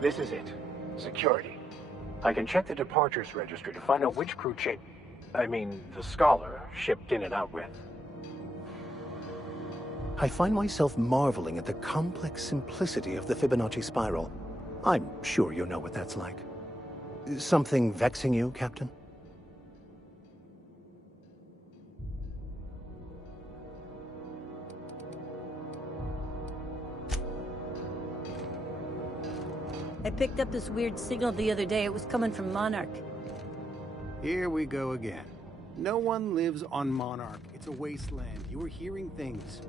This is it. Security. I can check the departures registry to find out which crew the Scholar shipped in and out with. I find myself marveling at the complex simplicity of the Fibonacci spiral. I'm sure you know what that's like. Something vexing you, Captain? I picked up this weird signal the other day. It was coming from Monarch. Here we go again. No one lives on Monarch. It's a wasteland. You were hearing things.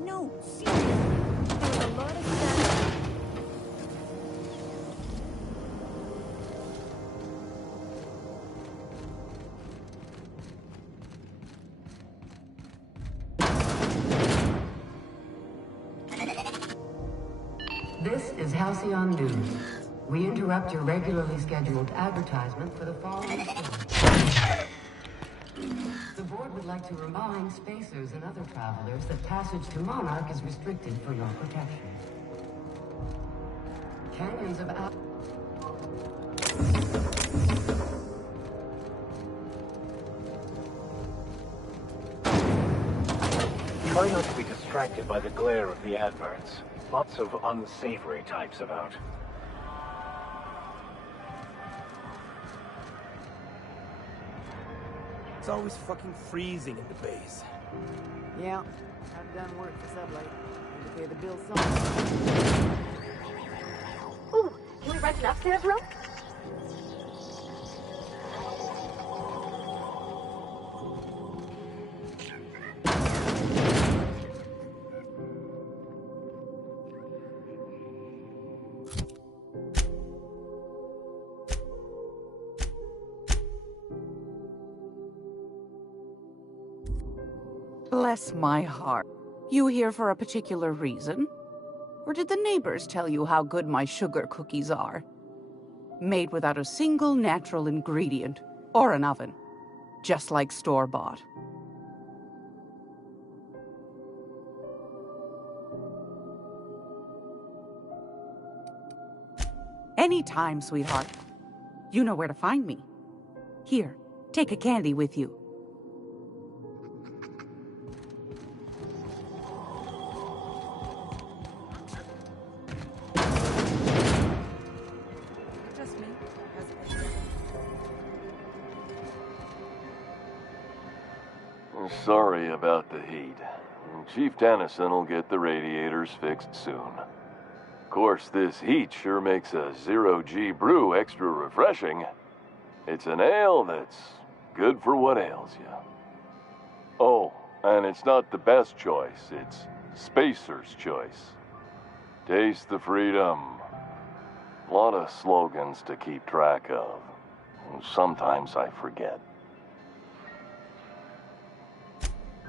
No, seriously. There was a lot of static. This is Halcyon News. We interrupt your regularly scheduled advertisement for the following story. The board would like to remind spacers and other travelers that passage to Monarch is restricted for your protection. Canyons of Try not to be distracted by the glare of the adverts. Lots of unsavory types about. It's always fucking freezing in the base. Yeah, I've done work for Sublight. Need to pay the bill somewhere. Ooh, can we rent an upstairs room? Bless my heart. You here for a particular reason? Or did the neighbors tell you how good my sugar cookies are? Made without a single natural ingredient, or an oven. Just like store-bought. Anytime, sweetheart. You know where to find me. Here, take a candy with you. sorry about the heat. Chief Tennyson will get the radiators fixed soon. Of course, this heat sure makes a zero-G brew extra refreshing. It's an ale that's good for what ails you. Oh, and it's not the best choice, it's Spacer's choice. Taste the freedom. A lot of slogans to keep track of. Sometimes I forget.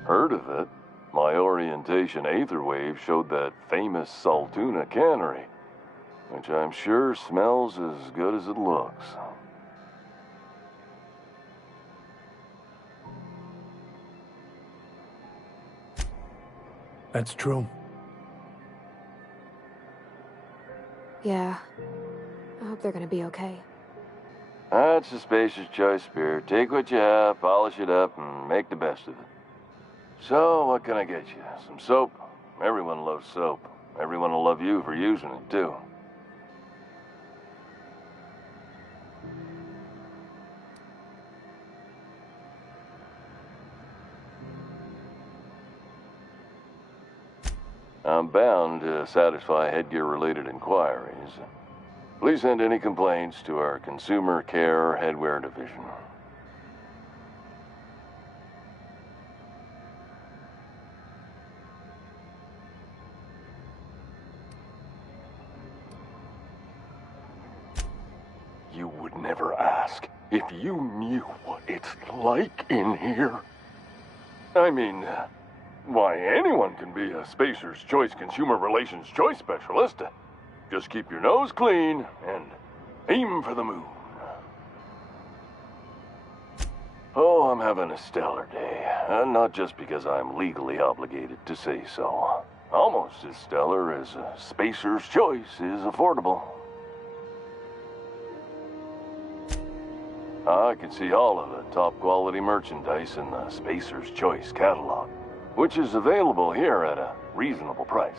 Heard of it? My orientation Aetherwave showed that famous Saltuna cannery, which I'm sure smells as good as it looks. That's true. Yeah. I hope they're gonna be okay. That's a Spacer's Choice beer. Take what you have, polish it up, and make the best of it. So, what can I get you? Some soap? Everyone loves soap. Everyone will love you for using it, too. I'm bound to satisfy headgear-related inquiries. Please send any complaints to our Consumer Care Headwear Division. You would never ask if you knew what it's like in here. I mean, why, anyone can be a Spacer's Choice Consumer Relations Choice Specialist. Just keep your nose clean and aim for the moon. Oh, I'm having a stellar day. Not just because I'm legally obligated to say so. Almost as stellar as a Spacer's Choice is affordable. I can see all of the top quality merchandise in the Spacer's Choice catalog, which is available here at a reasonable price.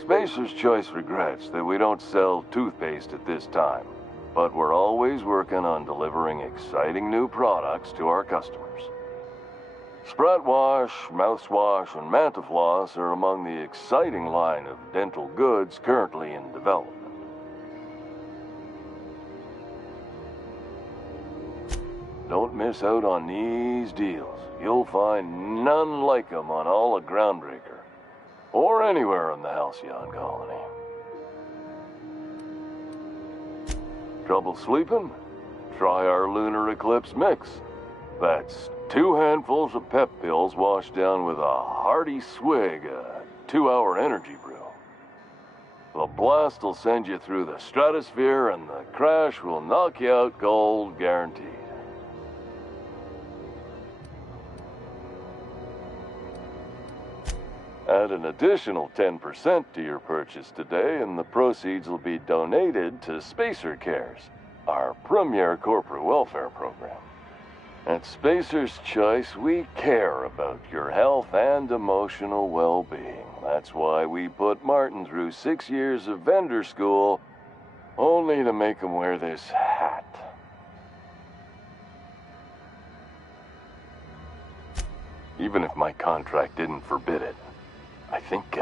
Spacer's Choice regrets that we don't sell toothpaste at this time, but we're always working on delivering exciting new products to our customers. Sprat Wash, Mouthwash, and Mantafloss are among the exciting line of dental goods currently in development. Don't miss out on these deals. You'll find none like them on all of Groundbreaker, or anywhere in the Halcyon colony. Trouble sleeping? Try our Lunar Eclipse Mix. That's 2 handfuls of pep pills washed down with a hearty swig of 2-hour energy brew. The blast will send you through the stratosphere, and the crash will knock you out cold, guaranteed. Add an additional 10% to your purchase today, and the proceeds will be donated to Spacer Cares, our premier corporate welfare program. At Spacer's Choice, we care about your health and emotional well-being. That's why we put Martin through 6 years of vendor school, only to make him wear this hat. Even if my contract didn't forbid it, I think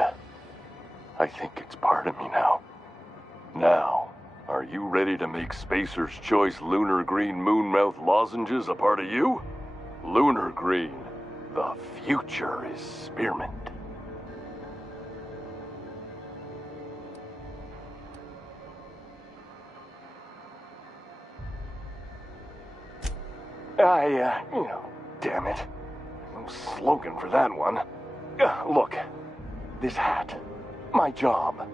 it's part of me now. Now, are you ready to make Spacer's Choice Lunar Green Moonmouth lozenges a part of you? Lunar Green, the future is spearmint. Damn it. No slogan for that one. Look, this hat, my job.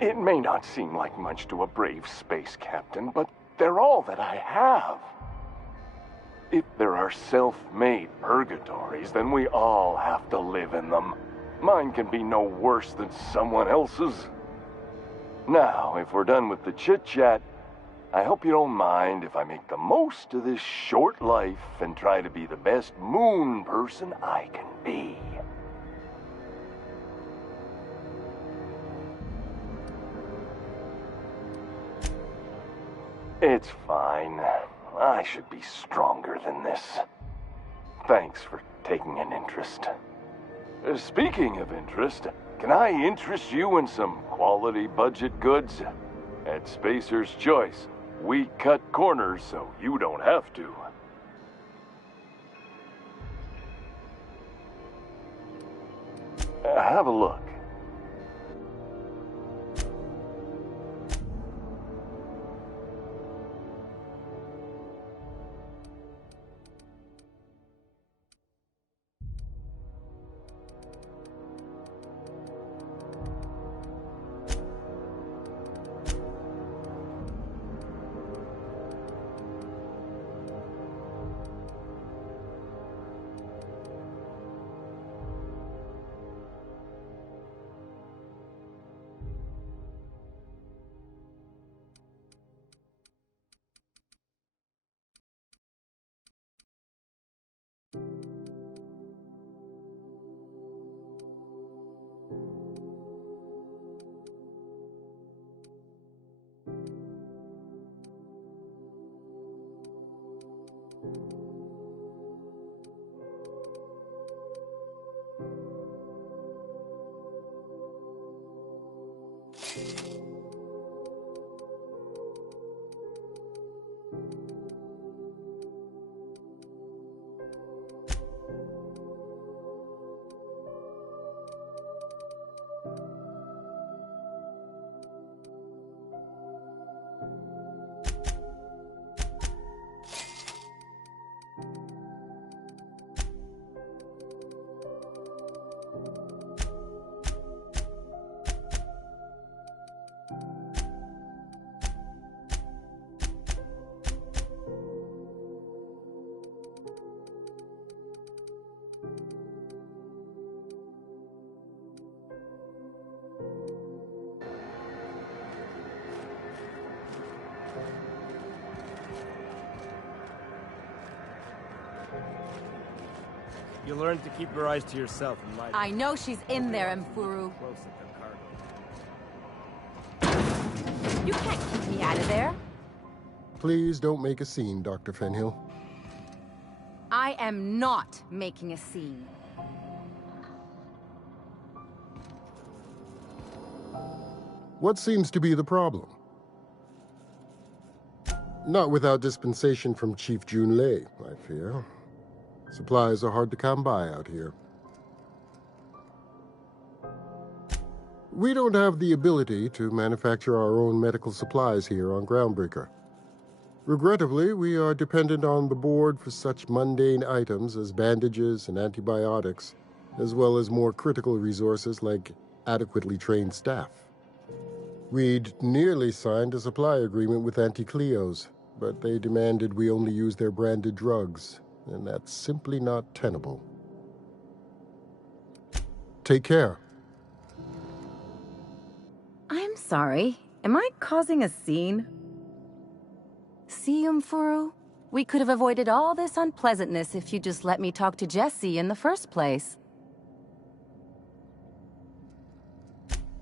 It may not seem like much to a brave space captain, but they're all that I have. If there are self-made purgatories, then we all have to live in them. Mine can be no worse than someone else's. Now, if we're done with the chit-chat, I hope you don't mind if I make the most of this short life and try to be the best moon person I can be. It's fine. I should be stronger than this. Thanks for taking an interest. Speaking of interest, can I interest you in some quality budget goods? At Spacer's Choice, we cut corners so you don't have to. Have a look. You learn to keep your eyes to yourself in my... I know she's in there, Mfuru. Close at the cargo. You can't keep me out of there. Please don't make a scene, Dr. Fenhill. I am not making a scene. What seems to be the problem? Not without dispensation from Chief Junlei, I fear. Supplies are hard to come by out here. We don't have the ability to manufacture our own medical supplies here on Groundbreaker. Regrettably, we are dependent on the board for such mundane items as bandages and antibiotics, as well as more critical resources like adequately trained staff. We'd nearly signed a supply agreement with Anti-Cleos, but they demanded we only use their branded drugs, and that's simply not tenable. Take care. I'm sorry. Am I causing a scene? See, Mfuru? We could have avoided all this unpleasantness if you just let me talk to Jessie in the first place.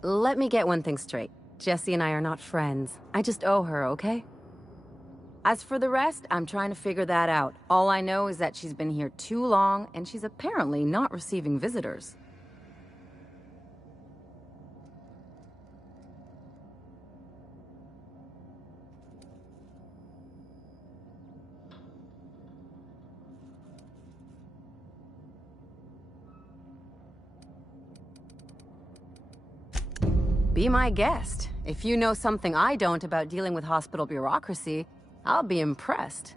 Let me get one thing straight. Jessie and I are not friends. I just owe her, okay? As for the rest, I'm trying to figure that out. All I know is that she's been here too long, and she's apparently not receiving visitors. Be my guest. If you know something I don't about dealing with hospital bureaucracy, I'll be impressed.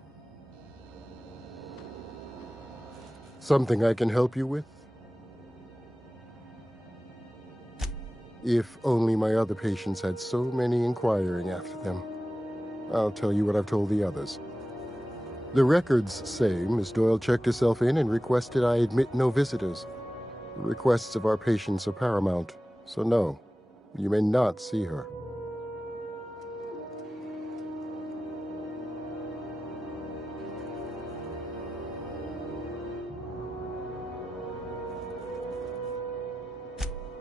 Something I can help you with? If only my other patients had so many inquiring after them. I'll tell you what I've told the others. The records say Miss Doyle checked herself in and requested I admit no visitors. The requests of our patients are paramount, so no. You may not see her.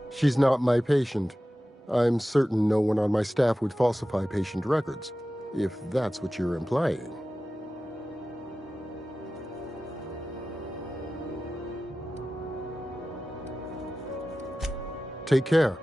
She's not my patient. I'm certain no one on my staff would falsify patient records. if that's what you're implying. Take care.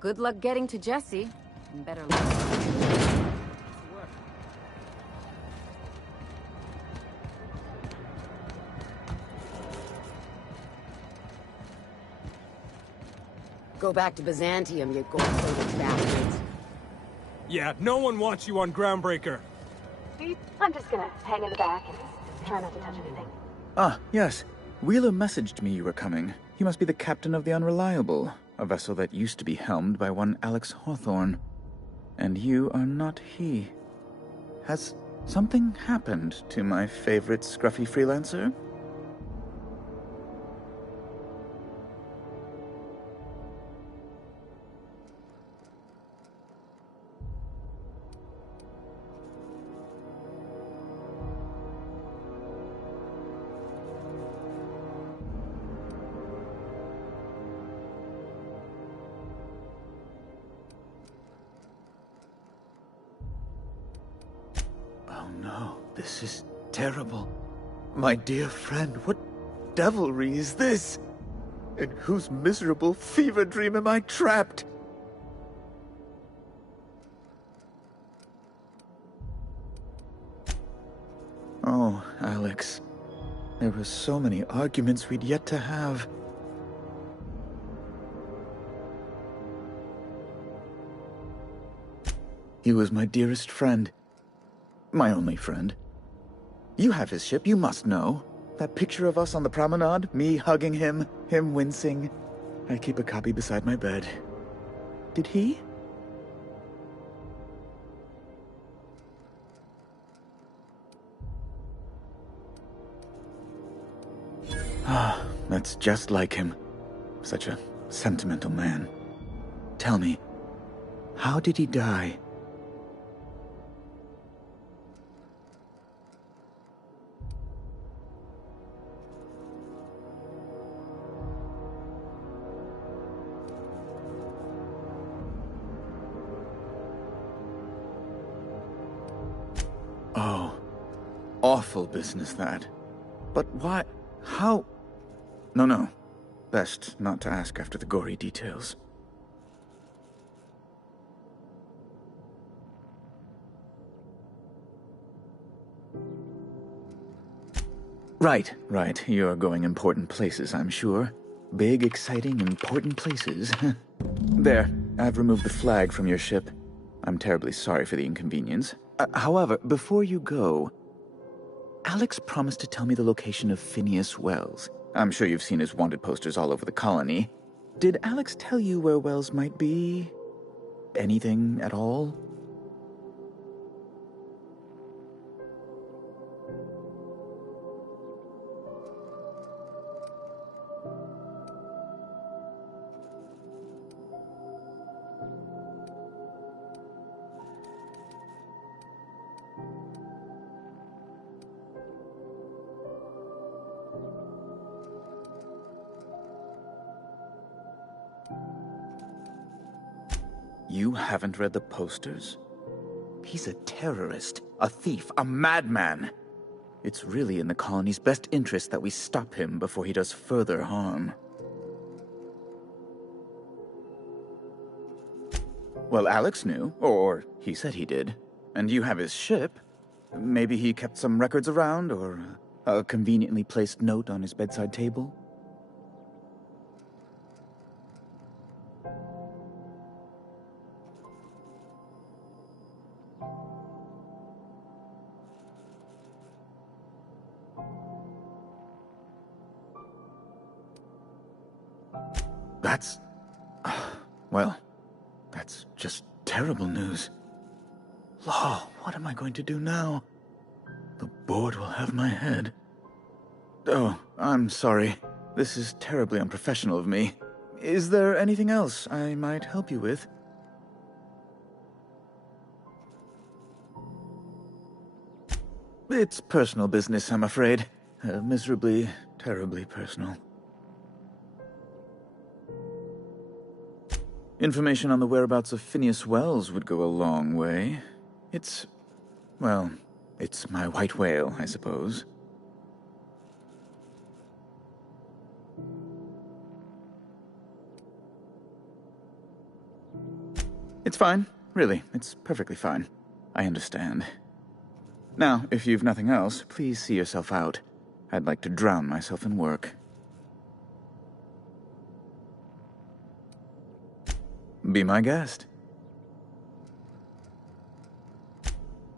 Good luck getting to Jesse. And better luck. Go back to Byzantium, you gold-plated bastards. Yeah, no one wants you on Groundbreaker. I'm just gonna hang in the back and try not to touch anything. Ah, yes. Wheeler messaged me you were coming. He must be the captain of the Unreliable, a vessel that used to be helmed by one Alex Hawthorne. And you are not he. Has something happened to my favorite scruffy freelancer? Oh no, this is terrible. My dear friend, what devilry is this? In whose miserable fever dream am I trapped? Oh, Alex. There were so many arguments we'd yet to have. He was my dearest friend. My only friend. You have his ship, you must know. That picture of us on the promenade, me hugging him, him wincing. I keep a copy beside my bed. Did he? Ah, that's just like him. Such a sentimental man. Tell me, how did he die? Oh, awful business that. But why? How? No. Best not to ask after the gory details. Right. You're going important places, I'm sure. Big, exciting, important places. There, I've removed the flag from your ship. I'm terribly sorry for the inconvenience. However, before you go, Alex promised to tell me the location of Phineas Wells. I'm sure you've seen his wanted posters all over the colony. Did Alex tell you where Wells might be? Anything at all? You haven't read the posters? He's a terrorist, a thief, a madman. It's really in the colony's best interest that we stop him before he does further harm. Well, Alex knew, or he said he did. And you have his ship. Maybe he kept some records around, or a conveniently placed note on his bedside table? That's... well, that's just terrible news. Law, what am I going to do now? The board will have my head. Oh, I'm sorry. This is terribly unprofessional of me. Is there anything else I might help you with? It's personal business, I'm afraid. Miserably, terribly personal. Information on the whereabouts of Phineas Wells would go a long way. It's... well, it's my white whale, I suppose. It's fine. Really, it's perfectly fine. I understand. Now, if you've nothing else, please see yourself out. I'd like to drown myself in work. Be my guest.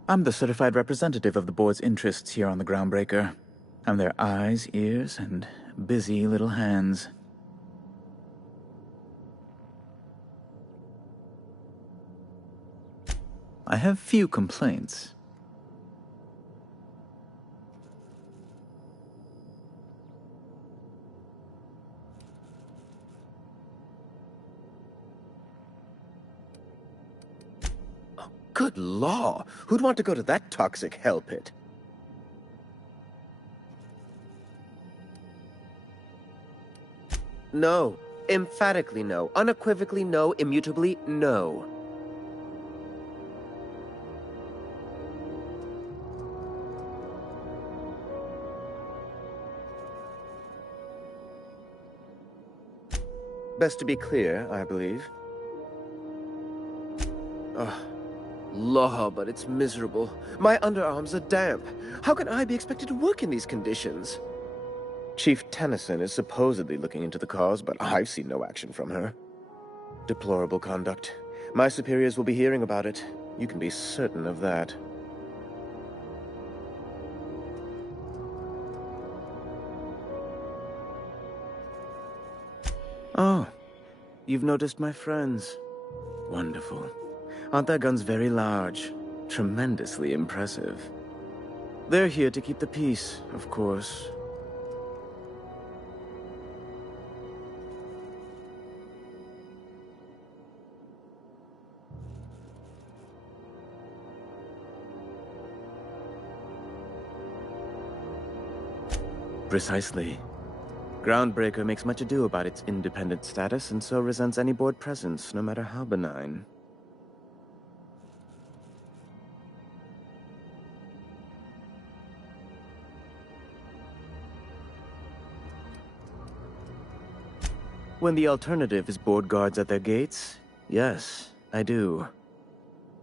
I'm the certified representative of the board's interests here on the Groundbreaker. I'm their eyes, ears, and busy little hands. I have few complaints. Good law! Who'd want to go to that toxic hell pit? No. Emphatically no. Unequivocally no. Immutably no. Best to be clear, I believe. Ugh. Law, but it's miserable. My underarms are damp. How can I be expected to work in these conditions? Chief Tennyson is supposedly looking into the cause, but I've seen no action from her. Deplorable conduct. My superiors will be hearing about it. You can be certain of that. Oh, you've noticed my friends. Wonderful. Aren't their guns very large? Tremendously impressive. They're here to keep the peace, of course. Precisely. Groundbreaker makes much ado about its independent status, and so resents any board presence, no matter how benign. When the alternative is board guards at their gates, yes, I do.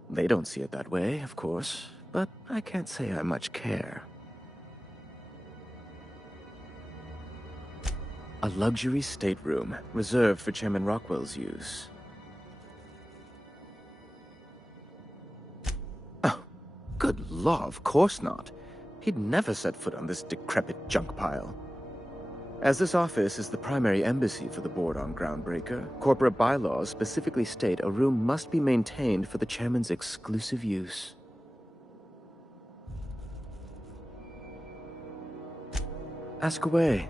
They don't see it that way, of course, but I can't say I much care. A luxury stateroom, reserved for Chairman Rockwell's use. Oh, good law, of course not. He'd never set foot on this decrepit junk pile. As this office is the primary embassy for the board on Groundbreaker, corporate bylaws specifically state a room must be maintained for the chairman's exclusive use. Ask away.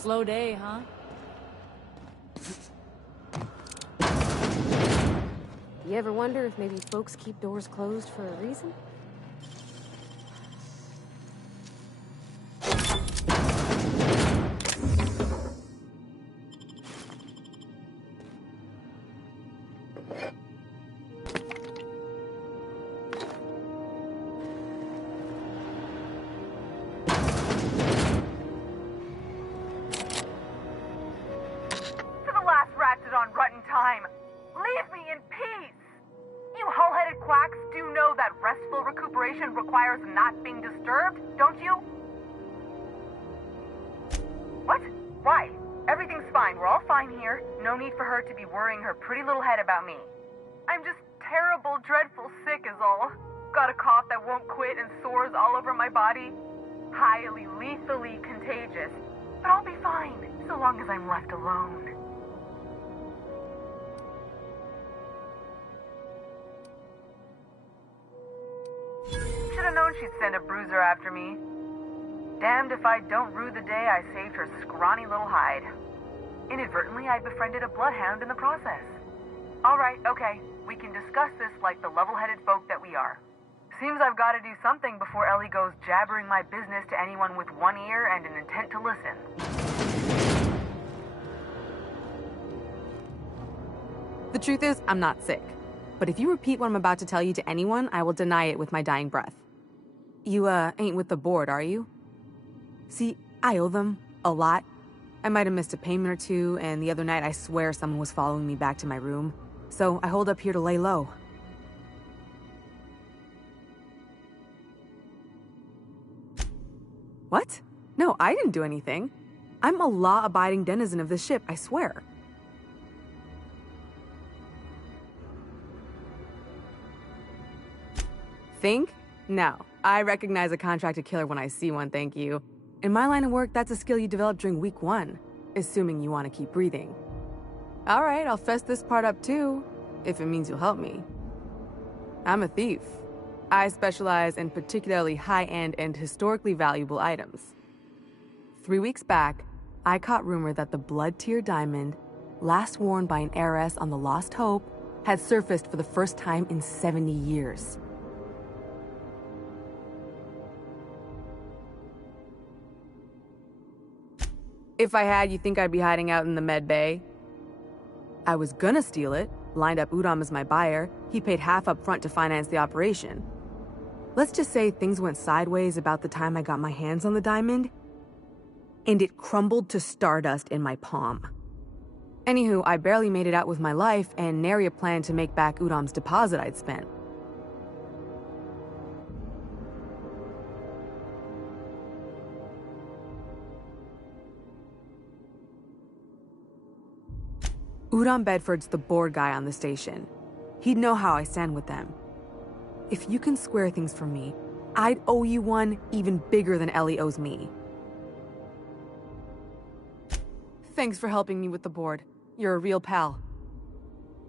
Slow day, huh? You ever wonder if maybe folks keep doors closed for a reason? Requires not being disturbed, don't you? What? Why? Everything's fine. We're all fine here. No need for her to be worrying her pretty little head about me. I'm just terrible, dreadful sick is all. Got a cough that won't quit and sores all over my body. Highly, lethally contagious. But I'll be fine, so long as I'm left alone. Should've known she'd send a bruiser after me. Damned if I don't rue the day I saved her scrawny little hide. Inadvertently, I befriended a bloodhound in the process. Alright, okay. We can discuss this like the level-headed folk that we are. Seems I've got to do something before Ellie goes jabbering my business to anyone with one ear and an intent to listen. The truth is, I'm not sick. But if you repeat what I'm about to tell you to anyone, I will deny it with my dying breath. You, ain't with the board, are you? See, I owe them a lot. I might have missed a payment or two, and the other night I swear someone was following me back to my room. So I hold up here to lay low. What? No, I didn't do anything. I'm a law-abiding denizen of this ship, I swear. Think? No. I recognize a contracted killer when I see one, thank you. In my line of work, that's a skill you develop during week 1, assuming you want to keep breathing. Alright, I'll fess this part up too, if it means you'll help me. I'm a thief. I specialize in particularly high-end and historically valuable items. 3 weeks back, I caught rumor that the blood-tier diamond, last worn by an heiress on the Lost Hope, had surfaced for the first time in 70 years. If I had, you think I'd be hiding out in the med bay? I was gonna steal it, lined up Udom as my buyer. He paid half up front to finance the operation. Let's just say things went sideways about the time I got my hands on the diamond, and it crumbled to stardust in my palm. Anywho, I barely made it out with my life, and nary a plan to make back Udom's deposit I'd spent. Udom Bedford's the board guy on the station. He'd know how I stand with them. If you can square things for me, I'd owe you one even bigger than Ellie owes me. Thanks for helping me with the board. You're a real pal.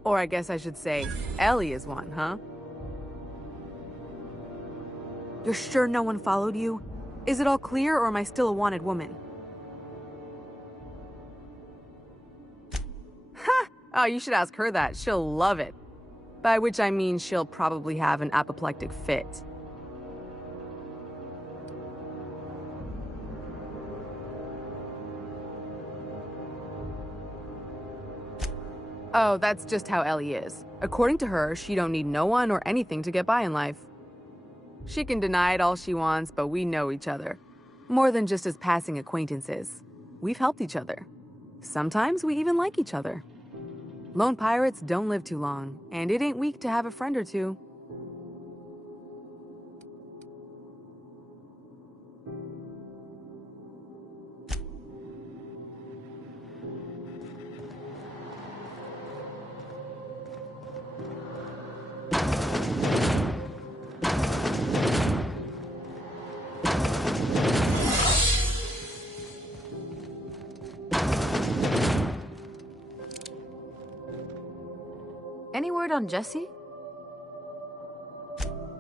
Or I guess I should say, Ellie is one, huh? You're sure no one followed you? Is it all clear, or am I still a wanted woman? Ha! Oh, you should ask her that. She'll love it. By which I mean she'll probably have an apoplectic fit. Oh, that's just how Ellie is. According to her, she don't need no one or anything to get by in life. She can deny it all she wants, but we know each other. More than just as passing acquaintances. We've helped each other. Sometimes we even like each other. Lone pirates don't live too long, and it ain't weak to have a friend or two. Any word on Jesse?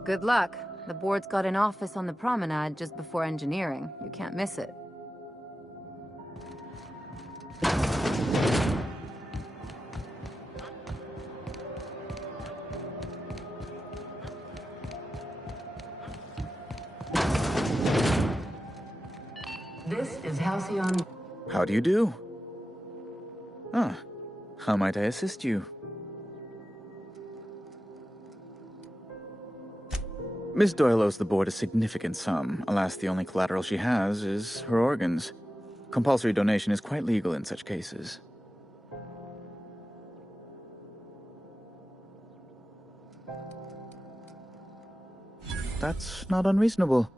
Good luck. The board's got an office on the promenade just before engineering. You can't miss it. This is Halcyon. How do you do? Ah, how might I assist you? Miss Doyle owes the board a significant sum. Alas, the only collateral she has is her organs. Compulsory donation is quite legal in such cases. That's not unreasonable.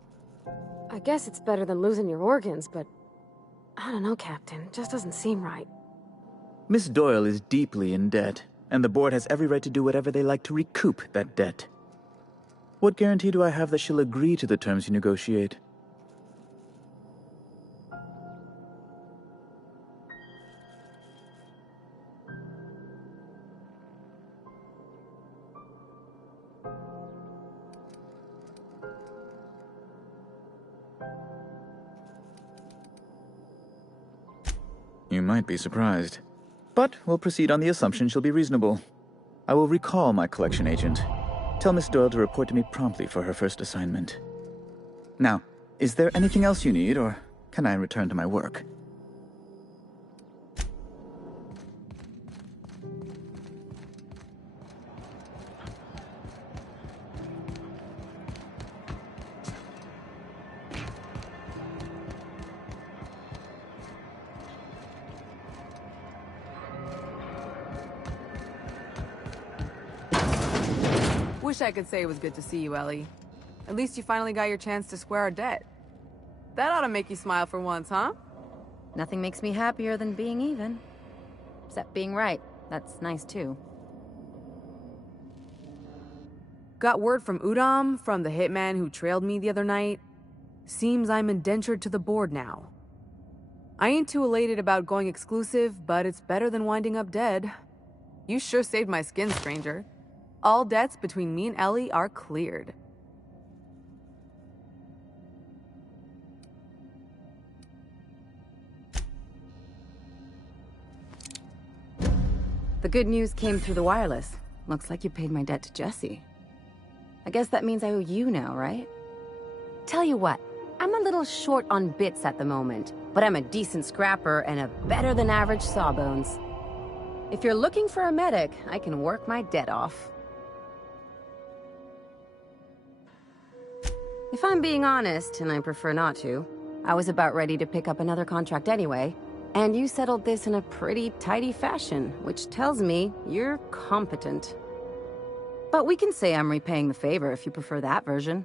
I guess it's better than losing your organs, but I don't know, Captain. Just doesn't seem right. Miss Doyle is deeply in debt, and the board has every right to do whatever they like to recoup that debt. What guarantee do I have that she'll agree to the terms you negotiate? You might be surprised. But we'll proceed on the assumption she'll be reasonable. I will recall my collection agent. Tell Miss Doyle to report to me promptly for her first assignment. Now, is there anything else you need, or can I return to my work? Wish I could say it was good to see you, Ellie. At least you finally got your chance to square our debt. That ought to make you smile for once, huh? Nothing makes me happier than being even. Except being right. That's nice, too. Got word from Udom, from the hitman who trailed me the other night. Seems I'm indentured to the board now. I ain't too elated about going exclusive, but it's better than winding up dead. You sure saved my skin, stranger. All debts between me and Ellie are cleared. The good news came through the wireless. Looks like you paid my debt to Jesse. I guess that means I owe you now, right? Tell you what, I'm a little short on bits at the moment, but I'm a decent scrapper and a better-than-average sawbones. If you're looking for a medic, I can work my debt off. If I'm being honest, and I prefer not to, I was about ready to pick up another contract anyway, and you settled this in a pretty tidy fashion, which tells me you're competent. But we can say I'm repaying the favor if you prefer that version.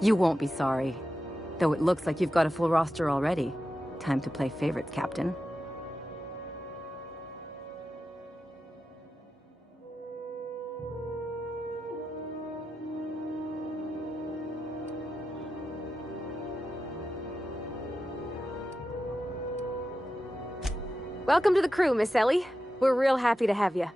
You won't be sorry. Though it looks like you've got a full roster already. Time to play favorites, Captain. Welcome to the crew, Miss Ellie. We're real happy to have you.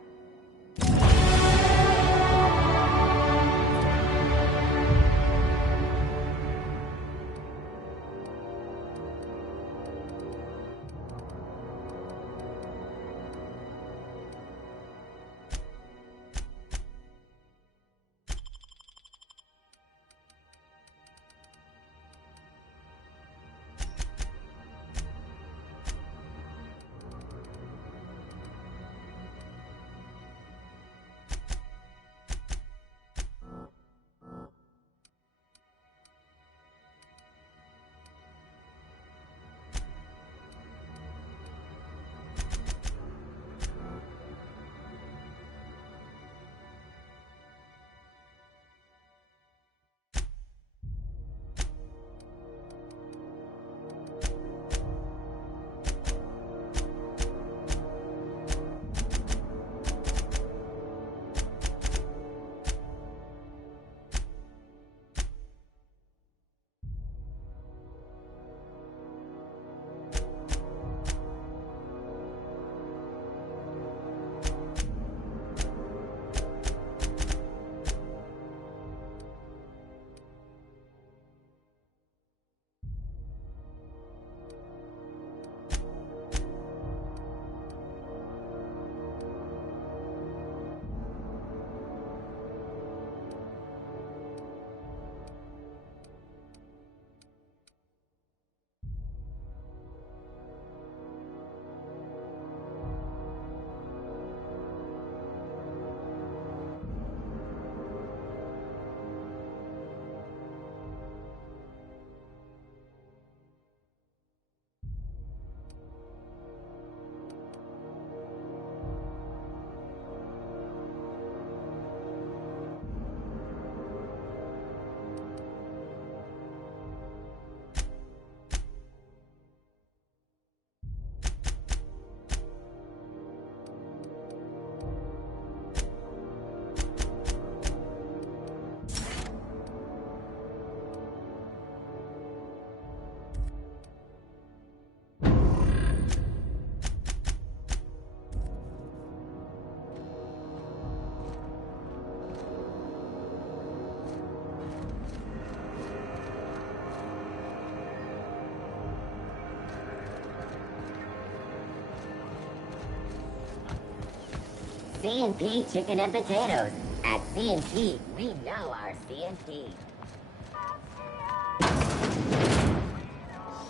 C&P chicken and potatoes. At C&P, we know our C&P.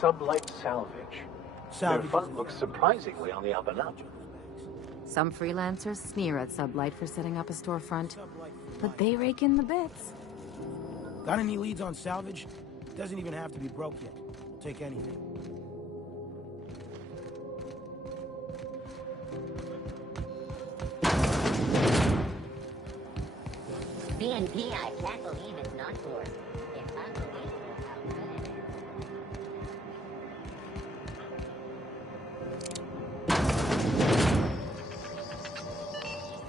Sublight salvage. Their fund looks surprisingly on the up and up. Some freelancers sneer at Sublight for setting up a storefront, but they rake in the bits. Got any leads on salvage? Doesn't even have to be broke yet. We'll take anything. B&P, I can't believe it's not yours. It's unbelievable how good it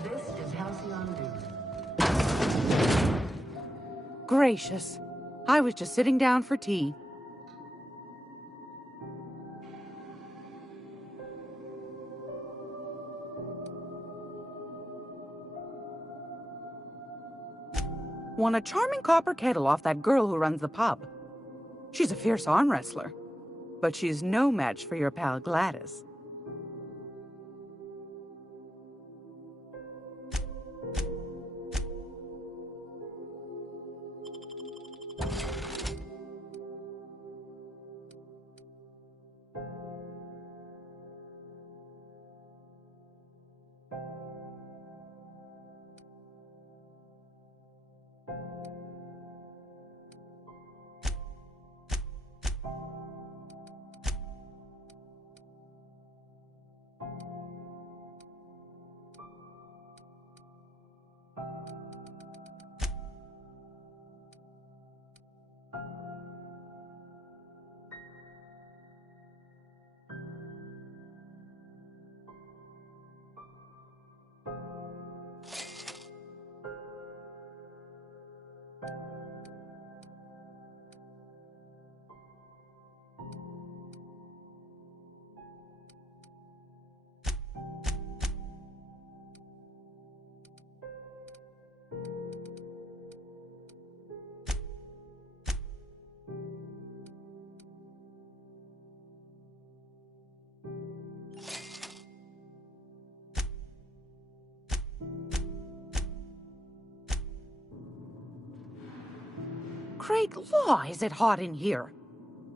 is. This is Halcyon News. Gracious. I was just sitting down for tea. Won a charming copper kettle off that girl who runs the pub. She's a fierce arm wrestler, but she's no match for your pal Gladys. Great law, is it hot in here?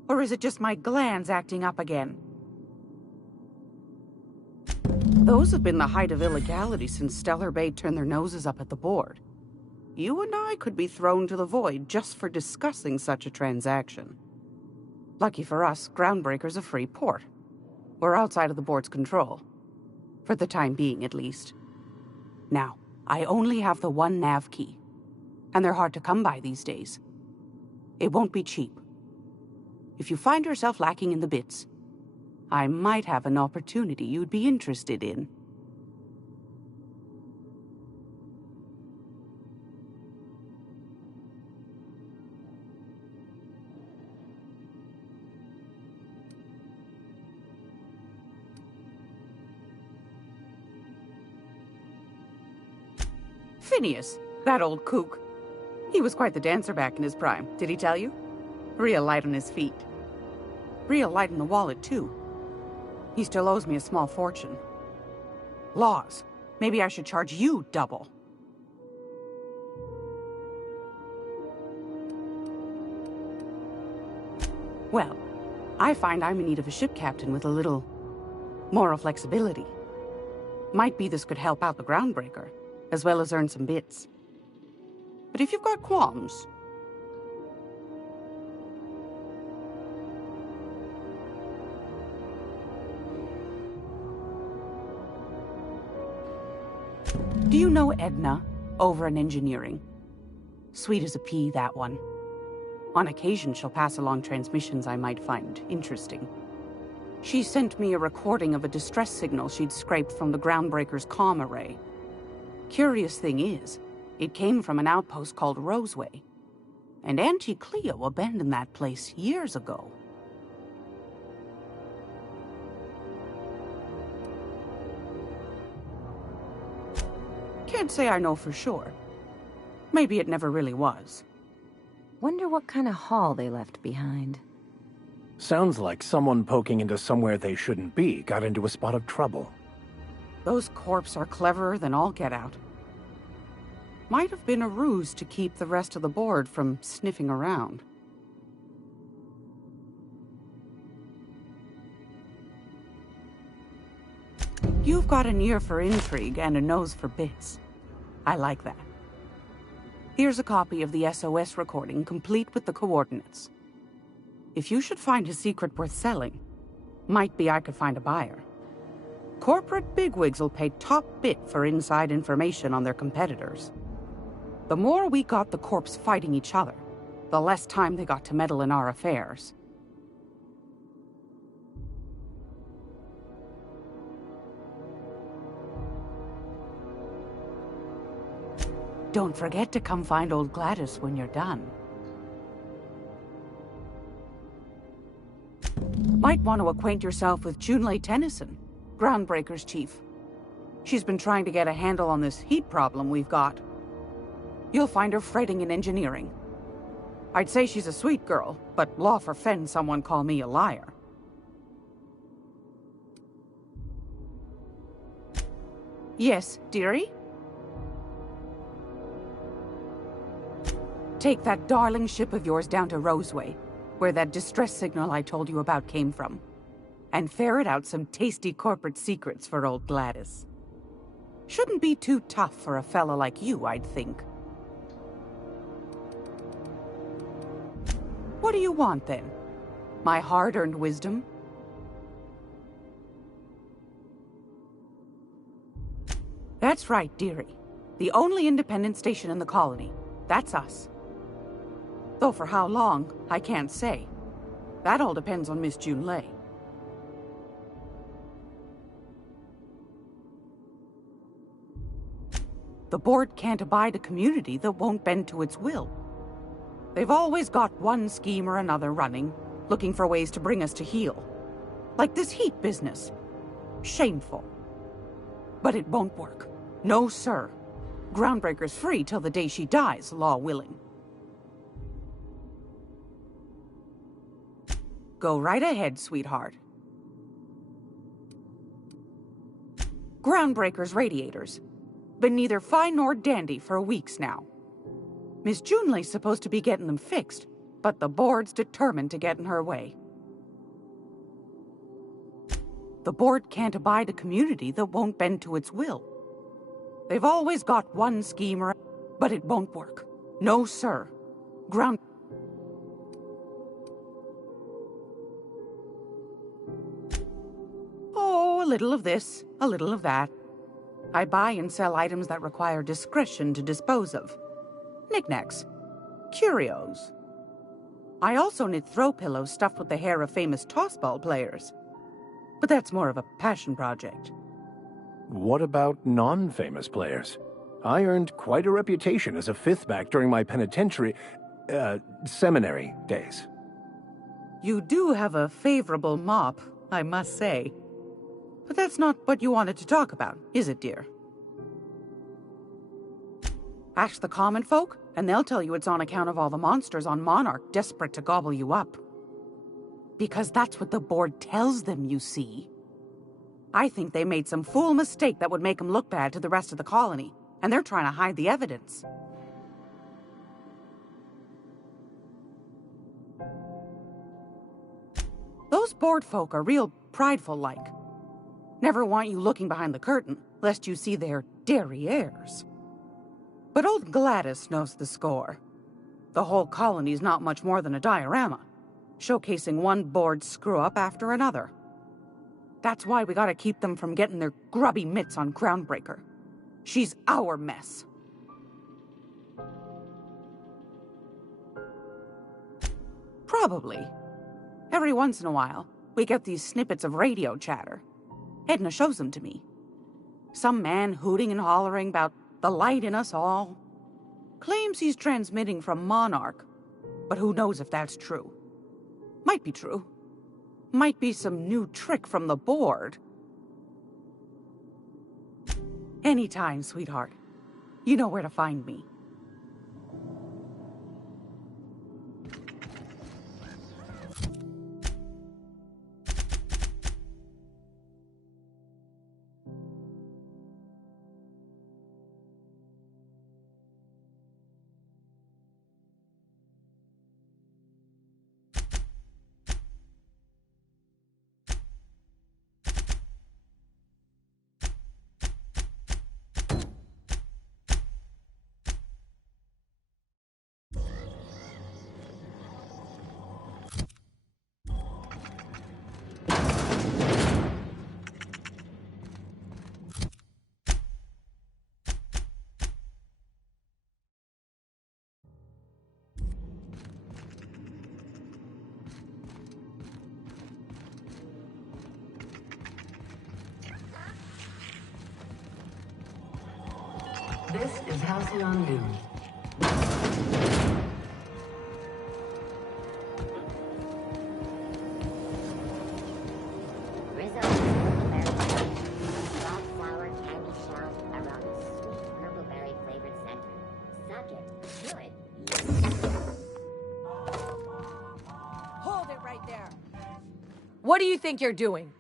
Or is it just my glands acting up again? Those have been the height of illegality since Stellar Bay turned their noses up at the board. You and I could be thrown to the void just for discussing such a transaction. Lucky for us, Groundbreaker's a free port. We're outside of the board's control. For the time being, at least. Now, I only have the one nav key. And they're hard to come by these days. It won't be cheap. If you find yourself lacking in the bits, I might have an opportunity you'd be interested in. Phineas, that old kook. He was quite the dancer back in his prime, did he tell you? Real light on his feet. Real light in the wallet, too. He still owes me a small fortune. Laws. Maybe I should charge you double. Well, I find I'm in need of a ship captain with a little moral flexibility. Might be this could help out the Groundbreaker, as well as earn some bits. But if you've got qualms... Do you know Edna, over in engineering? Sweet as a pea, that one. On occasion, she'll pass along transmissions I might find interesting. She sent me a recording of a distress signal she'd scraped from the Groundbreaker's comm array. Curious thing is, it came from an outpost called Roseway. And Auntie Cleo abandoned that place years ago. Can't say I know for sure. Maybe it never really was. Wonder what kind of haul they left behind. Sounds like someone poking into somewhere they shouldn't be got into a spot of trouble. Those corps are cleverer than all get out. Might have been a ruse to keep the rest of the board from sniffing around. You've got an ear for intrigue and a nose for bits. I like that. Here's a copy of the SOS recording, complete with the coordinates. If you should find a secret worth selling, might be I could find a buyer. Corporate bigwigs will pay top bit for inside information on their competitors. The more we got the corps fighting each other, the less time they got to meddle in our affairs. Don't forget to come find old Gladys when you're done. Might want to acquaint yourself with Junlei Tennyson, Groundbreaker's chief. She's been trying to get a handle on this heat problem we've got. You'll find her fretting in engineering. I'd say she's a sweet girl, but law forfend someone call me a liar. Yes, dearie? Take that darling ship of yours down to Roseway, where that distress signal I told you about came from, and ferret out some tasty corporate secrets for old Gladys. Shouldn't be too tough for a fella like you, I'd think. What do you want, then? My hard-earned wisdom? That's right, dearie. The only independent station in the colony. That's us. Though for how long, I can't say. That all depends on Miss Junlei. The board can't abide a community that won't bend to its will. They've always got one scheme or another running, looking for ways to bring us to heel. Like this heat business. Shameful. But it won't work. No, sir. Groundbreaker's free till the day she dies, law willing. Go right ahead, sweetheart. Groundbreaker's radiators. Been neither fine nor dandy for weeks now. Miss Junlei's supposed to be getting them fixed, but the board's determined to get in her way. The board can't abide a community that won't bend to its will. They've always got one scheme or... but it won't work. No, sir. Oh, a little of this, a little of that. I buy and sell items that require discretion to dispose of. Knickknacks. Curios. I also knit throw pillows stuffed with the hair of famous tossball players. But that's more of a passion project. What about non-famous players? I earned quite a reputation as a fifth-back during my penitentiary... seminary days. You do have a favorable mop, I must say. But that's not what you wanted to talk about, is it, dear? Ask the common folk, and they'll tell you it's on account of all the monsters on Monarch desperate to gobble you up. Because that's what the board tells them, you see. I think they made some fool mistake that would make them look bad to the rest of the colony, and they're trying to hide the evidence. Those board folk are real prideful-like. Never want you looking behind the curtain, lest you see their derrieres. But old Gladys knows the score. The whole colony's not much more than a diorama, showcasing one board screw-up after another. That's why we gotta keep them from getting their grubby mitts on Groundbreaker. She's our mess. Probably. Every once in a while, we get these snippets of radio chatter. Edna shows them to me. Some man hooting and hollering about the light in us all. Claims he's transmitting from Monarch, but who knows if that's true. Might be true. Might be some new trick from the board. Anytime, sweetheart. You know where to find me. This is Halcyon News. Rizzo, wildflower candy shells around a sweet purple-berry flavored center. Subject, good. Hold it right there. What do you think you're doing?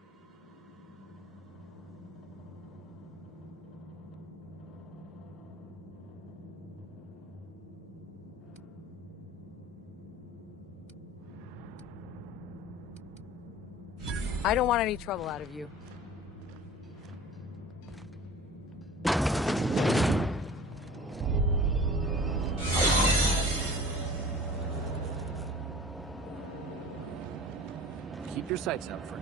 I don't want any trouble out of you. Keep your sights out, friend.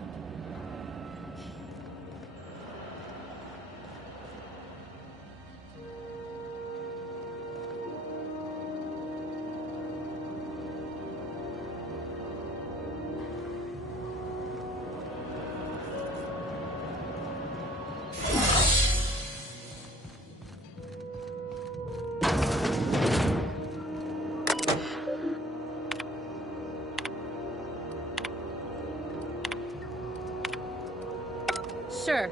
Sure.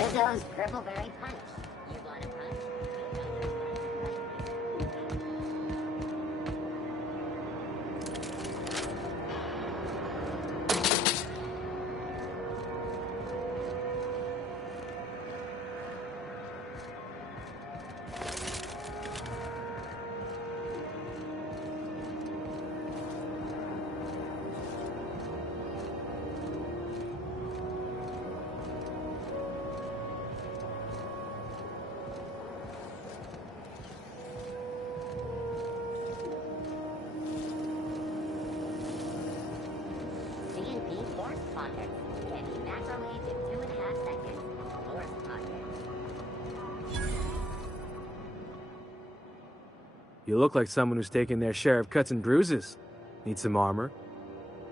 Rizzo's Purpleberry Punch. You want a punch? You look like someone who's taken their share of cuts and bruises. Need some armor?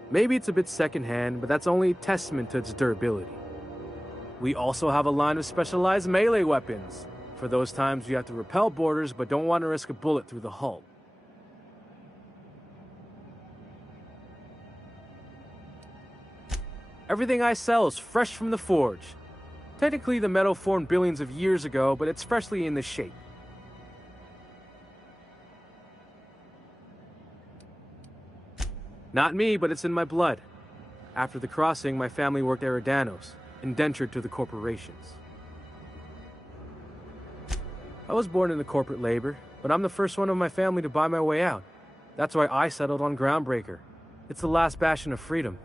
Maybe it's a bit secondhand, but that's only a testament to its durability. We also have a line of specialized melee weapons, for those times you have to repel boarders but don't want to risk a bullet through the hull. Everything I sell is fresh from the forge. Technically, the metal formed billions of years ago, but it's freshly in this shape. Not me, but it's in my blood. After the crossing, my family worked Eridanos, indentured to the corporations. I was born into corporate labor, but I'm the first one of my family to buy my way out. That's why I settled on Groundbreaker. It's the last bastion of freedom.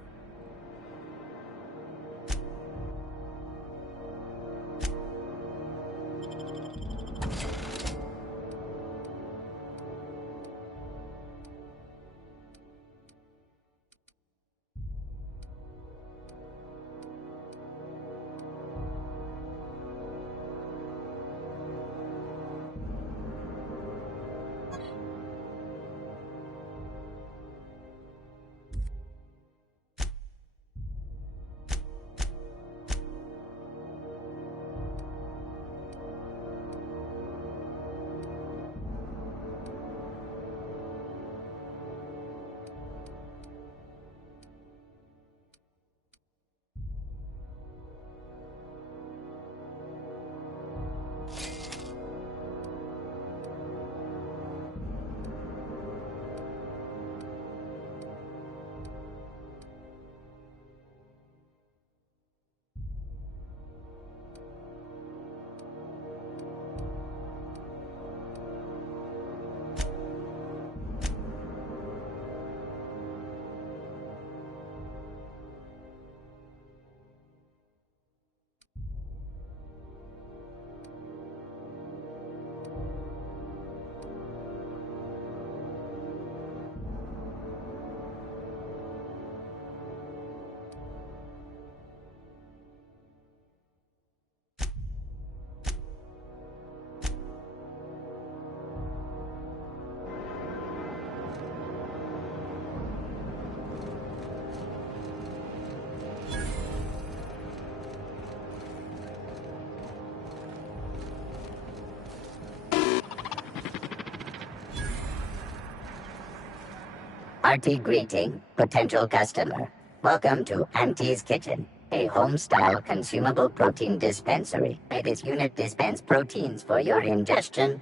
Hearty greeting, potential customer. Welcome to Auntie's Kitchen, a home-style consumable protein dispensary. May this unit dispense proteins for your ingestion.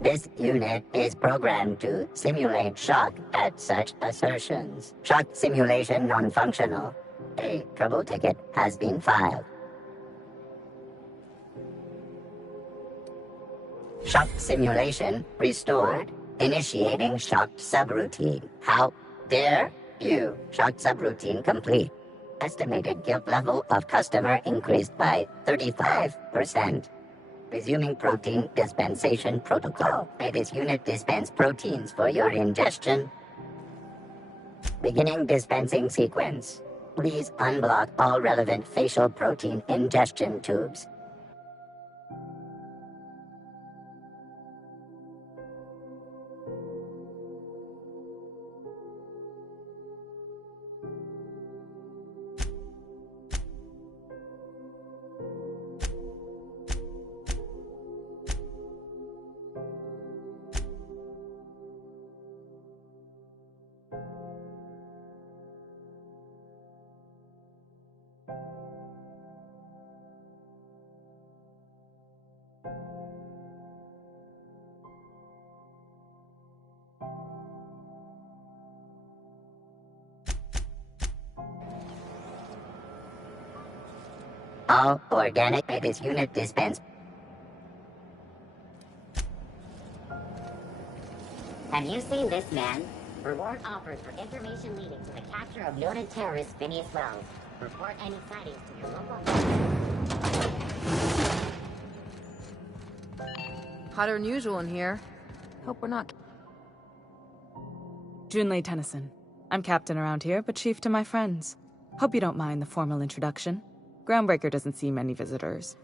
This unit is programmed to simulate shock at such assertions. Shock simulation non-functional. A trouble ticket has been filed. Shock simulation restored. Initiating shocked subroutine. How dare you? Shocked subroutine complete. Estimated guilt level of customer increased by 35%. Resuming protein dispensation protocol. May this unit dispense proteins for your ingestion. Beginning dispensing sequence. Please unblock all relevant facial protein ingestion tubes. All organic by this unit dispense. Have you seen this man? Reward offered for information leading to the capture of noted terrorist Phineas Wells. Report any sightings to your local... Hotter than usual in here. Hope we're not... Junlei Tennyson. I'm captain around here, but chief to my friends. Hope you don't mind the formal introduction. Groundbreaker doesn't see many visitors.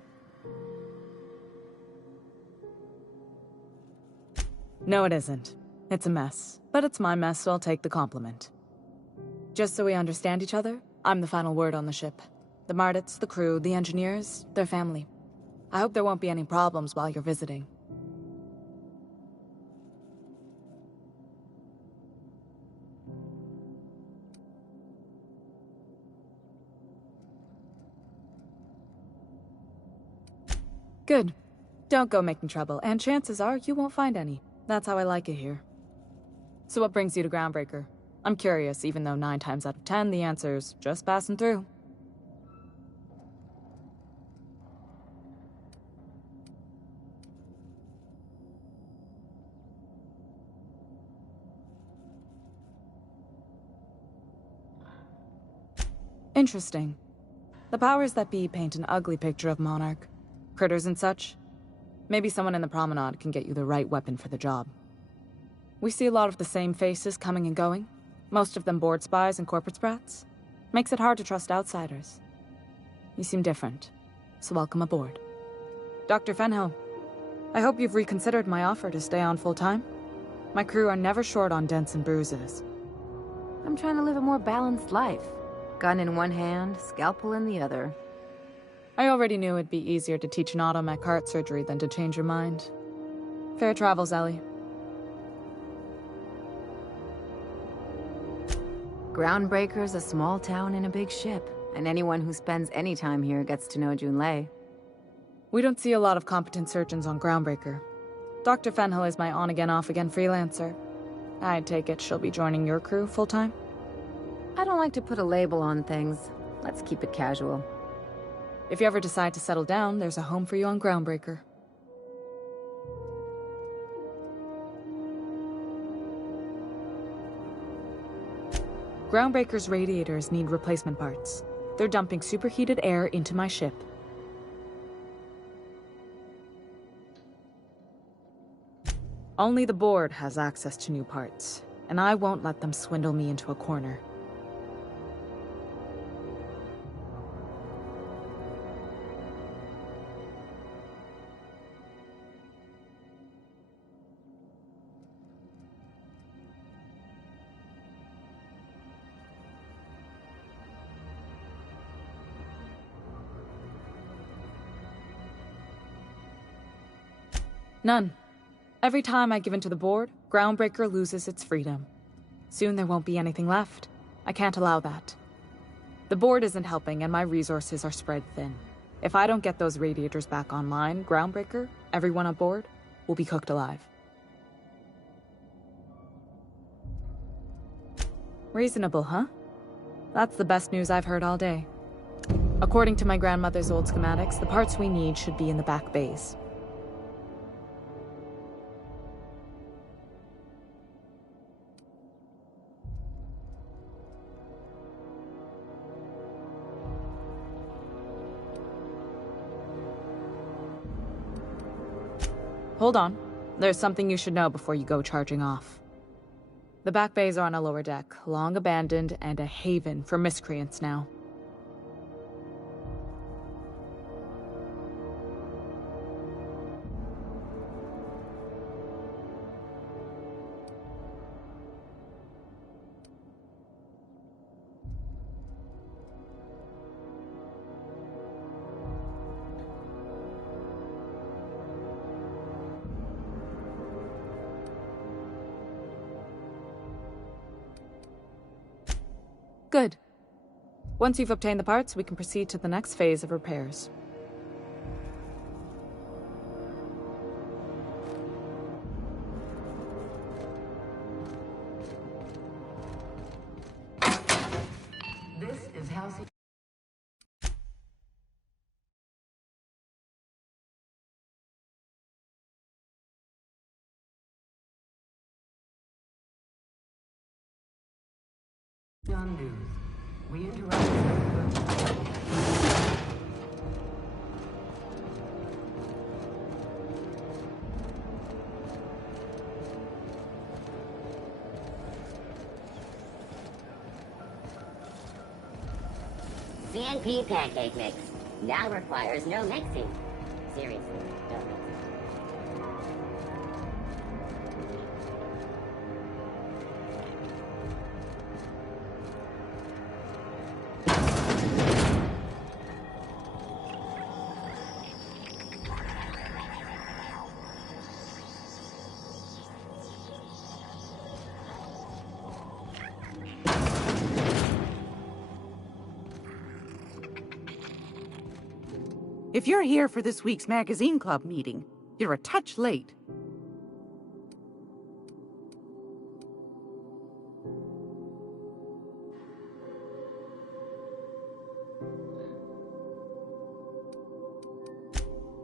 No, it isn't. It's a mess. But it's my mess, so I'll take the compliment. Just so we understand each other, I'm the final word on the ship. The Mardits, the crew, the engineers, their family. I hope there won't be any problems while you're visiting. Good. Don't go making trouble, and chances are you won't find any. That's how I like it here. So what brings you to Groundbreaker? I'm curious, even though 9 times out of 10 the answer's just passing through. Interesting. The powers that be paint an ugly picture of Monarch. Critters and such. Maybe someone in the promenade can get you the right weapon for the job. We see a lot of the same faces coming and going. Most of them board spies and corporate sprats. Makes it hard to trust outsiders. You seem different, so welcome aboard. Dr. Fenhill, I hope you've reconsidered my offer to stay on full-time. My crew are never short on dents and bruises. I'm trying to live a more balanced life. Gun in one hand, scalpel in the other. I already knew it'd be easier to teach an automech heart surgery than to change your mind. Fair travels, Ellie. Groundbreaker's a small town in a big ship, and anyone who spends any time here gets to know Junlei. We don't see a lot of competent surgeons on Groundbreaker. Dr. Fenhill is my on-again, off-again freelancer. I take it she'll be joining your crew full-time? I don't like to put a label on things. Let's keep it casual. If you ever decide to settle down, there's a home for you on Groundbreaker. Groundbreaker's radiators need replacement parts. They're dumping superheated air into my ship. Only the board has access to new parts, and I won't let them swindle me into a corner. None. Every time I give in to the board, Groundbreaker loses its freedom. Soon there won't be anything left. I can't allow that. The board isn't helping and my resources are spread thin. If I don't get those radiators back online, Groundbreaker, everyone on board, will be cooked alive. Reasonable, huh? That's the best news I've heard all day. According to my grandmother's old schematics, the parts we need should be in the back bays. Hold on. There's something you should know before you go charging off. The back bays are on a lower deck, long abandoned and a haven for miscreants now. Good. Once you've obtained the parts, we can proceed to the next phase of repairs. This is Halcyon. On news. We interrupt. CNP pancake mix now requires no mixing. Seriously, don't mix. If you're here for this week's magazine club meeting, you're a touch late.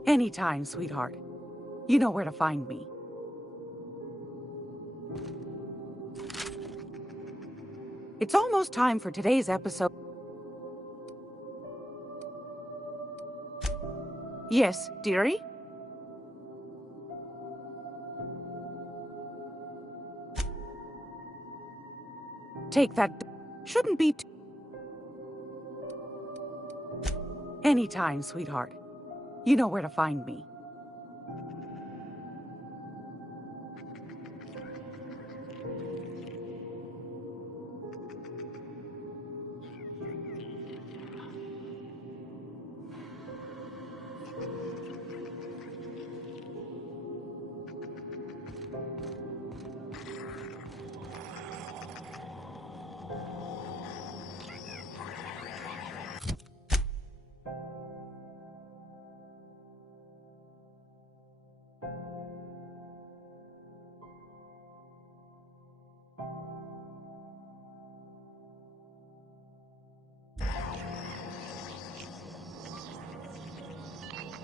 Anytime, sweetheart. You know where to find me. It's almost time for today's episode. Yes, dearie? Take that. Shouldn't be. Anytime, sweetheart. You know where to find me.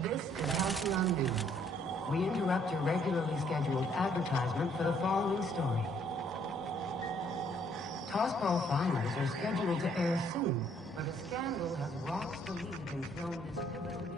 This is Halcyon News. We interrupt your regularly scheduled advertisement for the following story. Tossball finals are scheduled to air soon, but a scandal has rocked the league and thrown this pivotal game.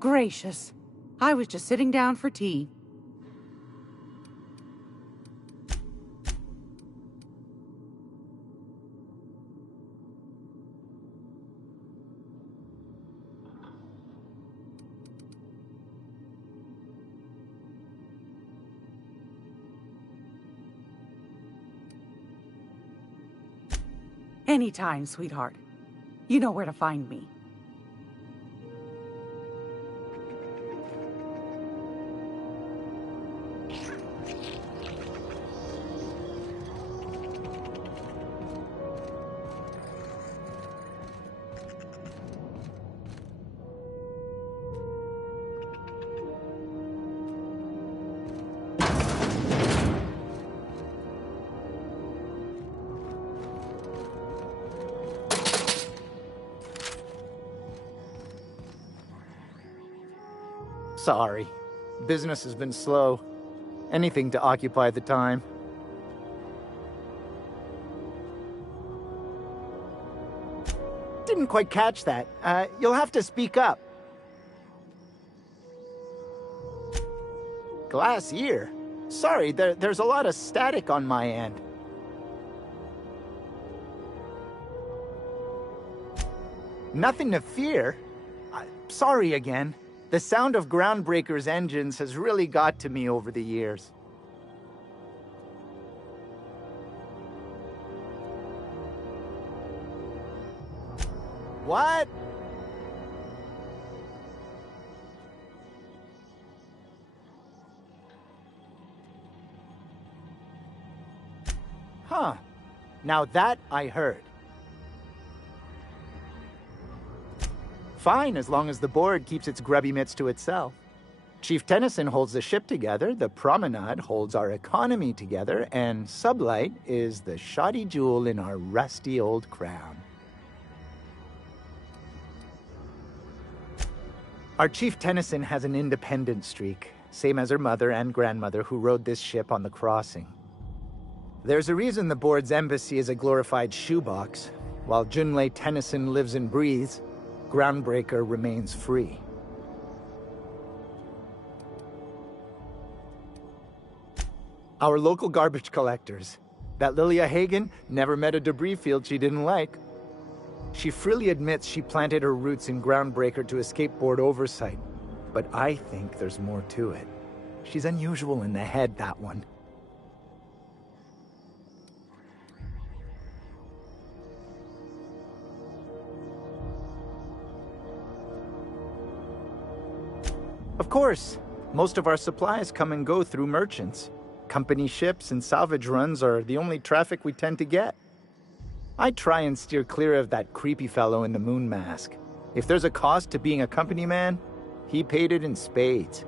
Gracious. I was just sitting down for tea. Anytime, sweetheart. You know where to find me. Sorry. Business has been slow. Anything to occupy the time. Didn't quite catch that. You'll have to speak up. Glass ear? Sorry, there's a lot of static on my end. Nothing to fear. Sorry again. The sound of Groundbreaker's engines has really got to me over the years. What? Huh. Now that I heard. Fine, as long as the board keeps its grubby mitts to itself. Chief Tennyson holds the ship together, the Promenade holds our economy together, and Sublight is the shoddy jewel in our rusty old crown. Our Chief Tennyson has an independent streak, same as her mother and grandmother who rode this ship on the crossing. There's a reason the board's embassy is a glorified shoebox. While Junlei Tennyson lives and breathes, Groundbreaker remains free. Our local garbage collectors. That Lilia Hagen never met a debris field she didn't like. She freely admits she planted her roots in Groundbreaker to escape board oversight. But I think there's more to it. She's unusual in the head, that one. Of course, most of our supplies come and go through merchants. Company ships and salvage runs are the only traffic we tend to get. I try and steer clear of that creepy fellow in the moon mask. If there's a cost to being a company man, he paid it in spades.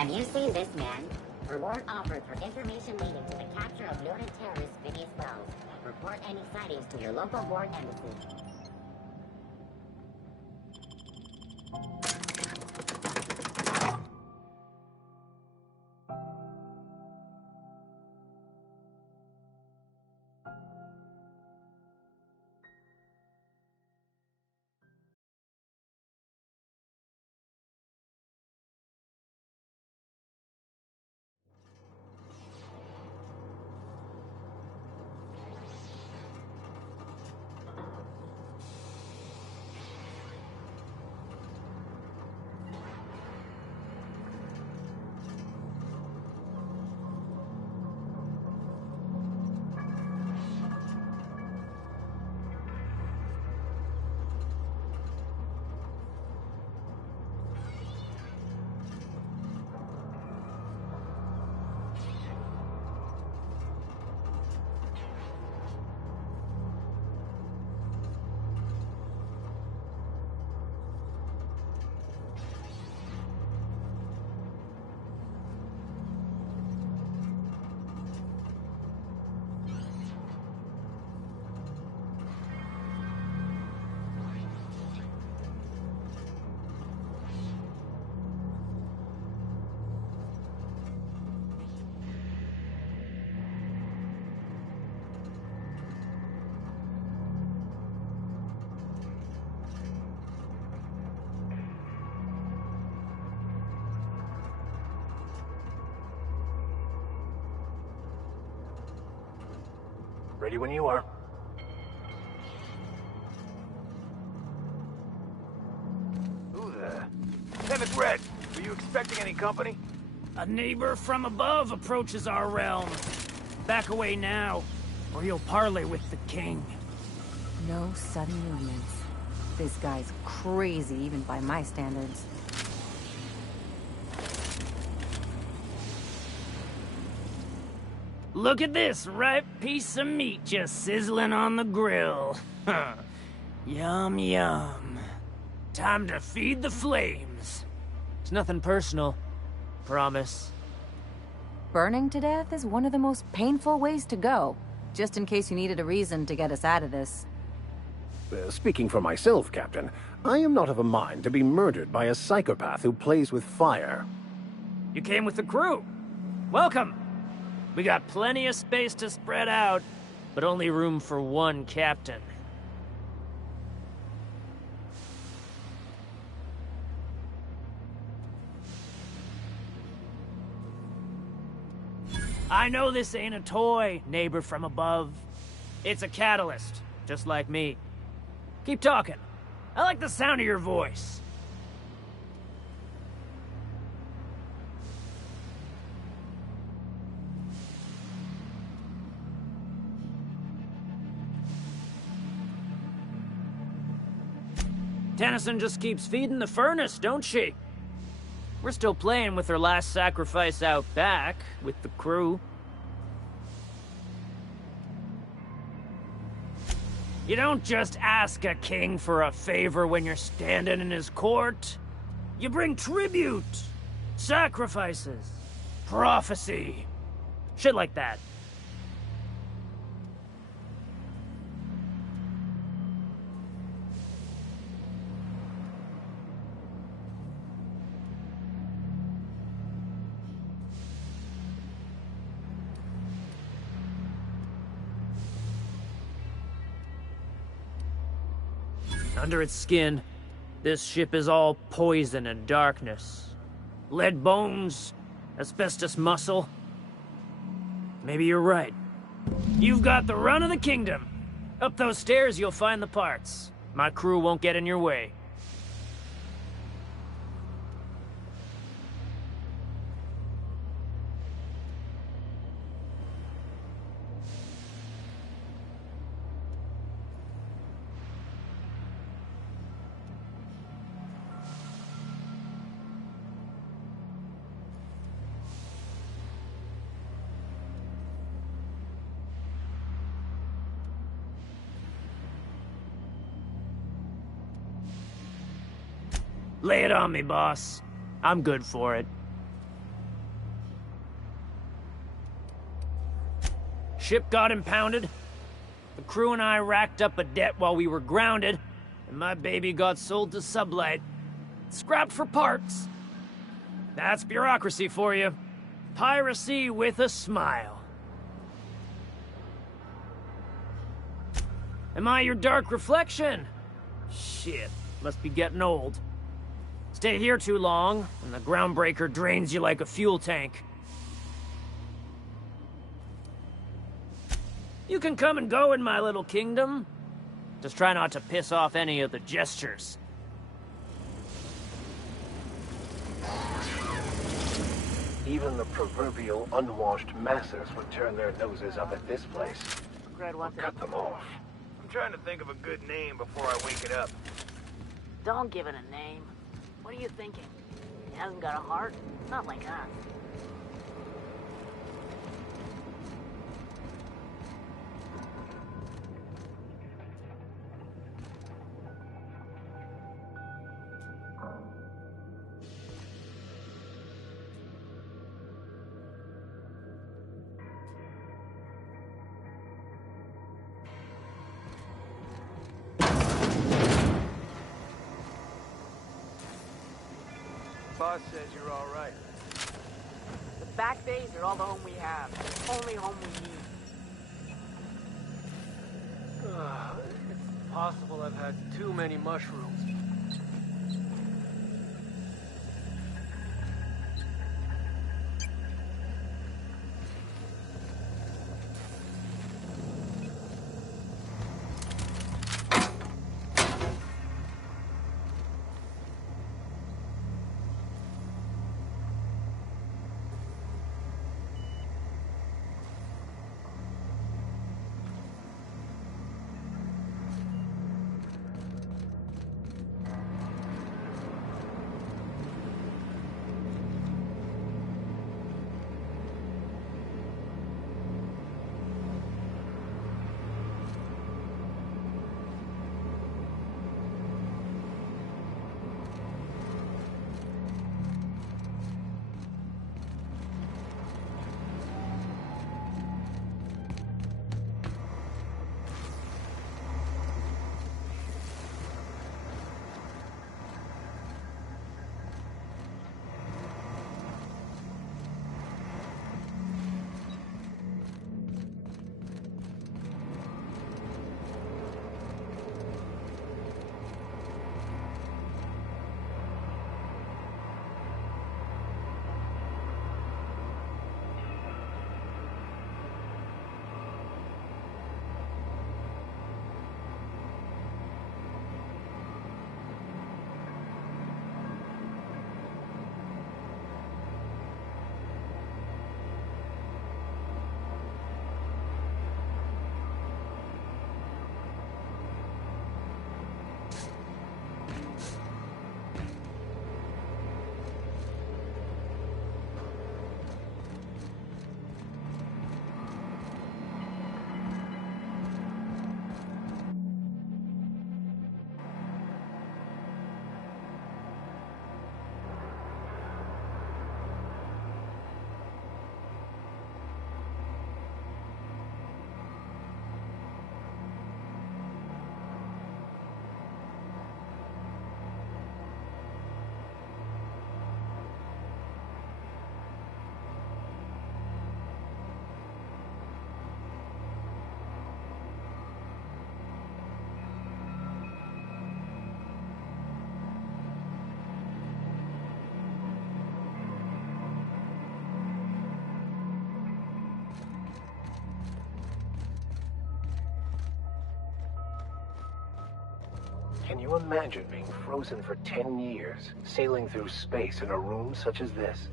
Have you seen this man? Reward offered for information leading to the capture of noted terrorist Vivius Wells. Report any sightings to your local board embassy. Ready when you are. Who there? Lieutenant Red, were you expecting any company? A neighbor from above approaches our realm. Back away now, or he'll parley with the king. No sudden movements. This guy's crazy, even by my standards. Look at this ripe piece of meat just sizzling on the grill. Yum, yum. Time to feed the flames. It's nothing personal. Promise. Burning to death is one of the most painful ways to go. Just in case you needed a reason to get us out of this. Speaking for myself, Captain, I am not of a mind to be murdered by a psychopath who plays with fire. You came with the crew. Welcome. We got plenty of space to spread out, but only room for one captain. I know this ain't a toy, neighbor from above. It's a catalyst, just like me. Keep talking. I like the sound of your voice. Tennyson just keeps feeding the furnace, don't she? We're still playing with her last sacrifice out back, with the crew. You don't just ask a king for a favor when you're standing in his court. You bring tribute, sacrifices, prophecy, shit like that. Under its skin, this ship is all poison and darkness. Lead bones, asbestos muscle. Maybe you're right. You've got the run of the kingdom. Up those stairs, you'll find the parts. My crew won't get in your way. Lay it on me, boss. I'm good for it. Ship got impounded. The crew and I racked up a debt while we were grounded, and my baby got sold to Sublight. Scrapped for parts. That's bureaucracy for you. Piracy with a smile. Am I your dark reflection? Shit, must be getting old. Stay here too long, and the groundbreaker drains you like a fuel tank. You can come and go in my little kingdom. Just try not to piss off any of the gestures. Even the proverbial unwashed masses would turn their noses up at this place. Or cut them off. I'm trying to think of a good name before I wake it up. Don't give it a name. What are you thinking? He hasn't got a heart? Not like us. Boss says you're all right. The back days are all the home we have. Only home we need. It's possible I've had too many mushrooms. Can you imagine being frozen for 10 years, sailing through space in a room such as this?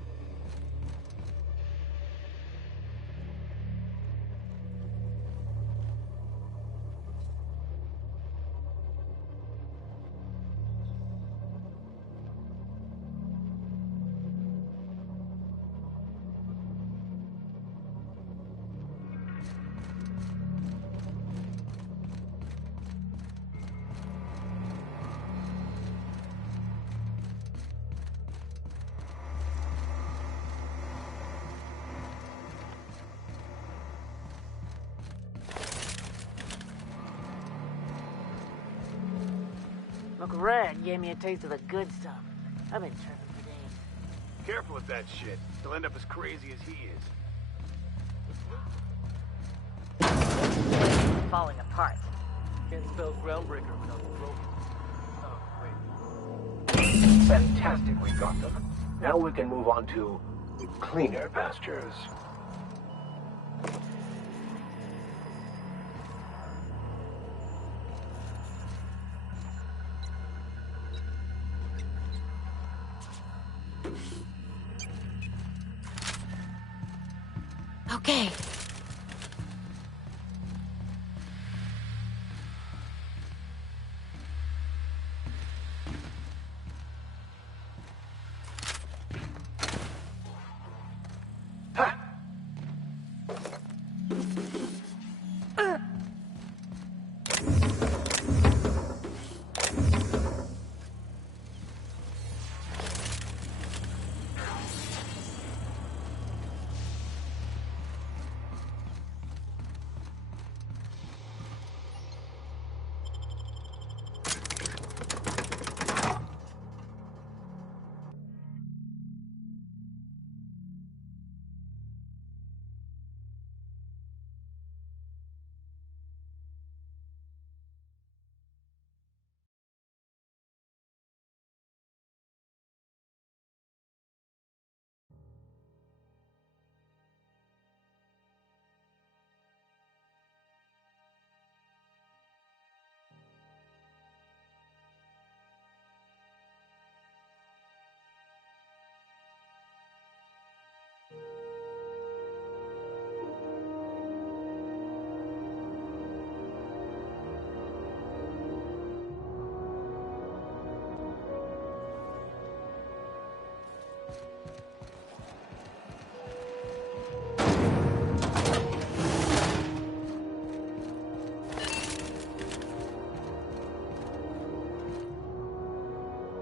Look, Red gave me a taste of the good stuff. I've been tripping for days. Careful with that shit. He'll end up as crazy as he is. Falling apart. Can't spell groundbreaker without the broken. Oh, wait. Fantastic, we got them. Now we can move on to cleaner pastures. Okay.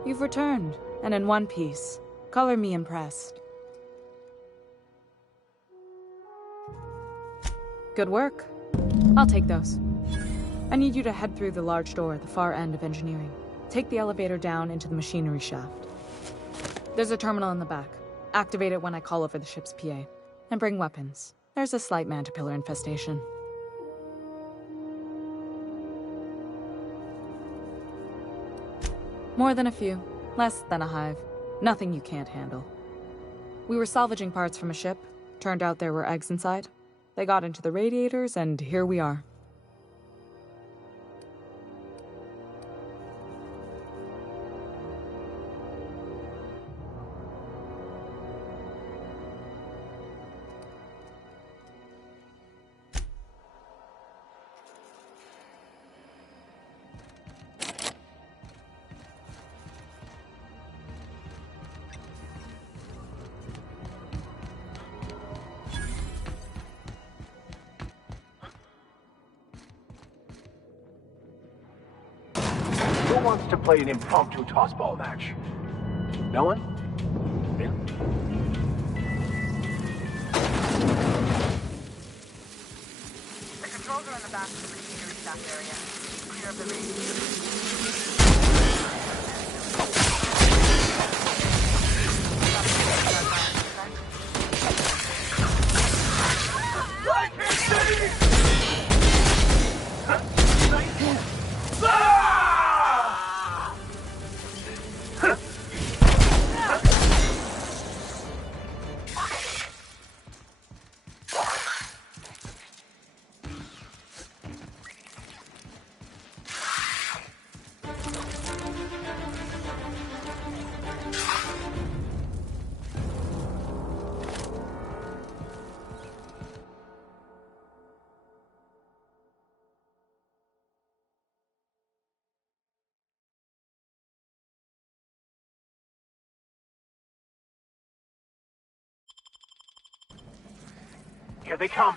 You've returned, and in one piece. Color me impressed. Good work. I'll take those. I need you to head through the large door at the far end of engineering. Take the elevator down into the machinery shaft. There's a terminal in the back. Activate it when I call over the ship's PA. And bring weapons. There's a slight mantipillar infestation. More than a few. Less than a hive. Nothing you can't handle. We were salvaging parts from a ship. Turned out there were eggs inside. They got into the radiators, and here we are. Who wants to play an impromptu tossball match? No one? Yeah. The controls are in the back of the machinery shaft area. Clear of the radiators. Here they come.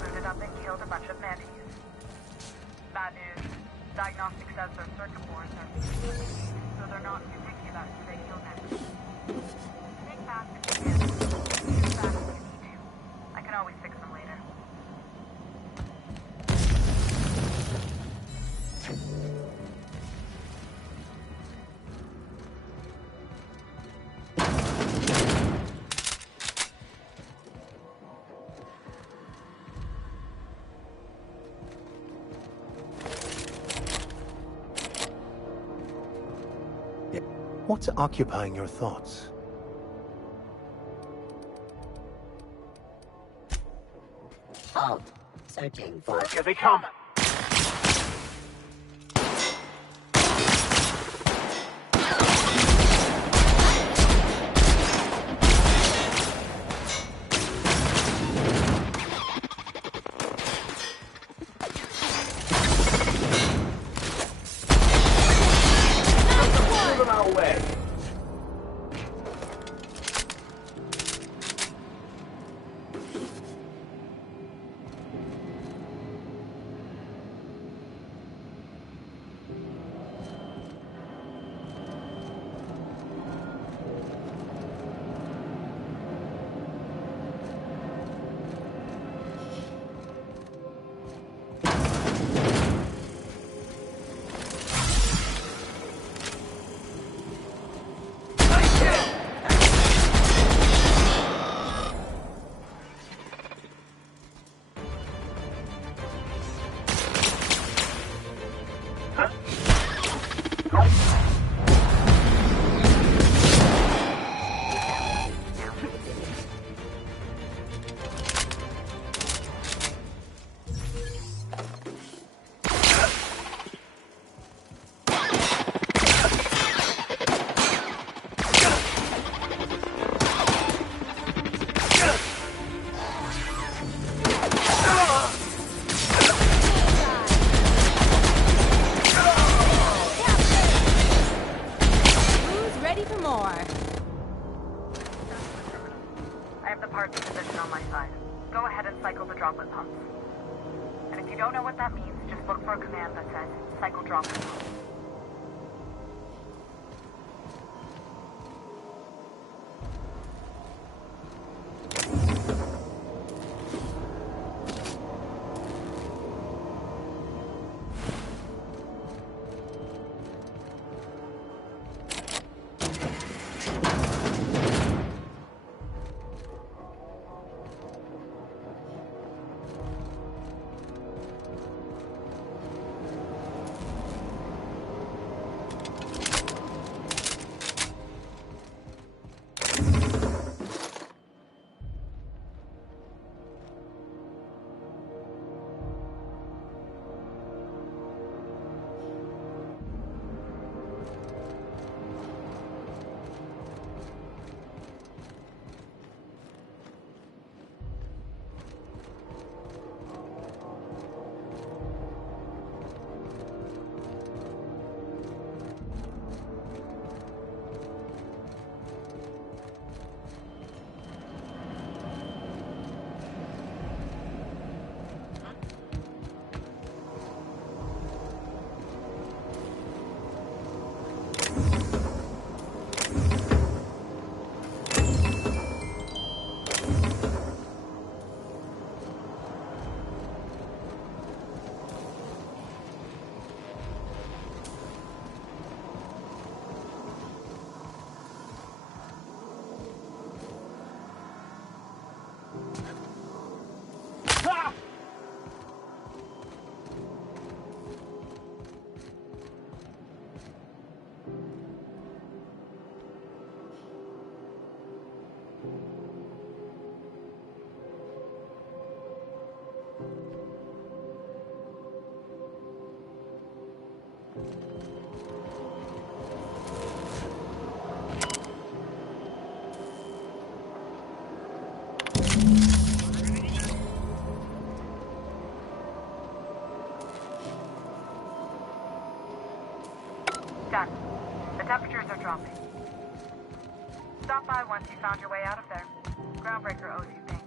Booted up and killed a bunch of mantis. Bad news. Diagnostic says their circuit boards are so they're not too picky about who they kill next. Take fast if you can. Shoot fast if you need to. I can always fix them later. What's occupying your thoughts? Halt. Searching for... Here they come. Move them out of the way. Who's ready for more? I have the parts position on my side. Go ahead and cycle the droplet pumps. And if you don't know what that means, just look for a command that says cycle droplet pumps. dropping. Stop by once you found your way out of there. Groundbreaker owes you thanks.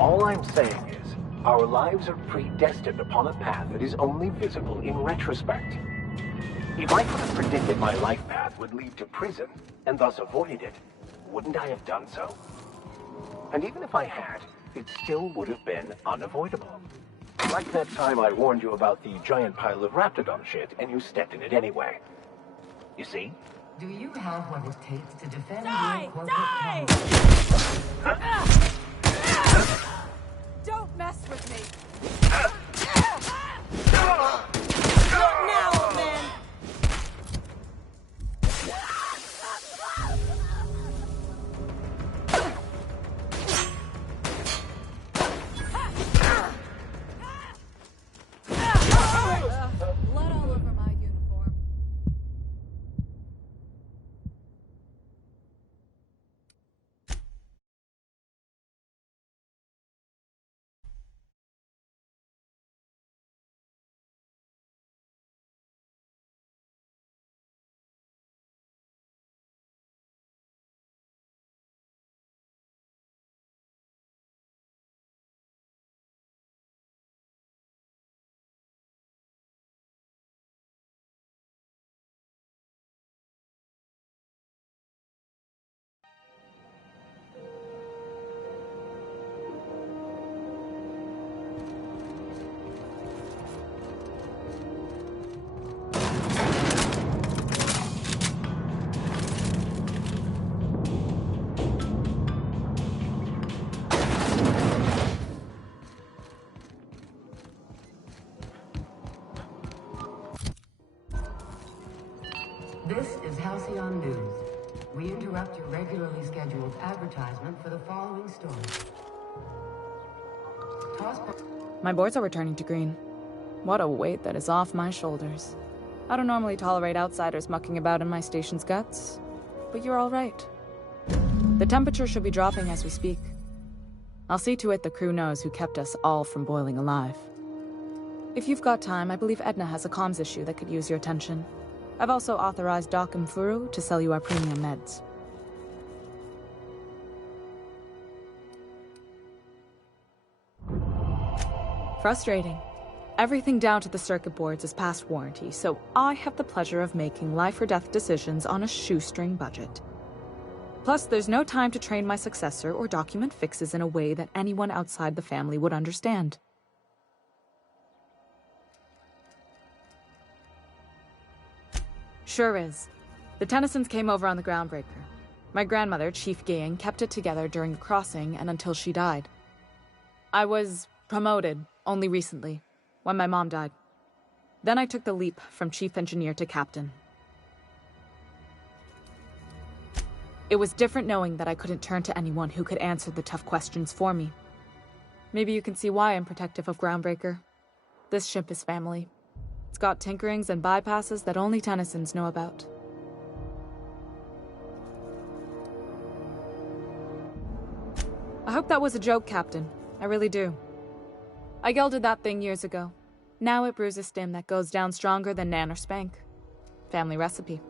All I'm saying is, our lives are predestined upon a path that is only visible in retrospect. If I could have predicted my life path would lead to prison, and thus avoided it, wouldn't I have done so? And even if I had, it still would have been unavoidable. Like that time I warned you about the giant pile of Raptidon shit, and you stepped in it anyway. You see? Do you have what it takes to defend Die! your corporate Die! Don't mess with me! Not now, old man! Blood all over my uniform. This is Halcyon News. We interrupt your regularly scheduled advertisement for the following story. My boards are returning to green. What a weight that is off my shoulders. I don't normally tolerate outsiders mucking about in my station's guts, but you're all right. The temperature should be dropping as we speak. I'll see to it the crew knows who kept us all from boiling alive. If you've got time, I believe Edna has a comms issue that could use your attention. I've also authorized Doc and Furu to sell you our premium meds. Frustrating. Everything down to the circuit boards is past warranty, so I have the pleasure of making life or death decisions on a shoestring budget. Plus, there's no time to train my successor or document fixes in a way that anyone outside the family would understand. Sure is. The Tennysons came over on the Groundbreaker. My grandmother, Chief Gaying, kept it together during the crossing and until she died. I was promoted only recently, when my mom died. Then I took the leap from chief engineer to captain. It was different knowing that I couldn't turn to anyone who could answer the tough questions for me. Maybe you can see why I'm protective of Groundbreaker. This ship is family. It's got tinkerings and bypasses that only Tennysons know about. I hope that was a joke, Captain. I really do. I gelded that thing years ago. Now it brews a stim that goes down stronger than Nan or Spank. Family recipe.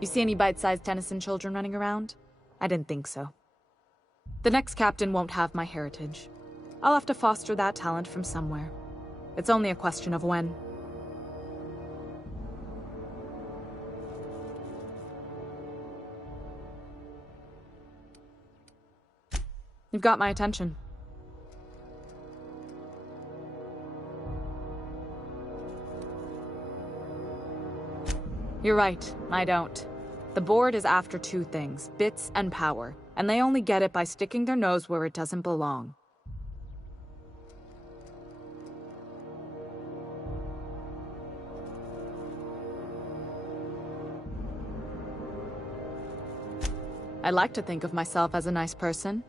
You see any bite-sized Tennyson children running around? I didn't think so. The next captain won't have my heritage. I'll have to foster that talent from somewhere. It's only a question of when. You've got my attention. You're right, I don't. The board is after two things, bits and power, and they only get it by sticking their nose where it doesn't belong. I like to think of myself as a nice person,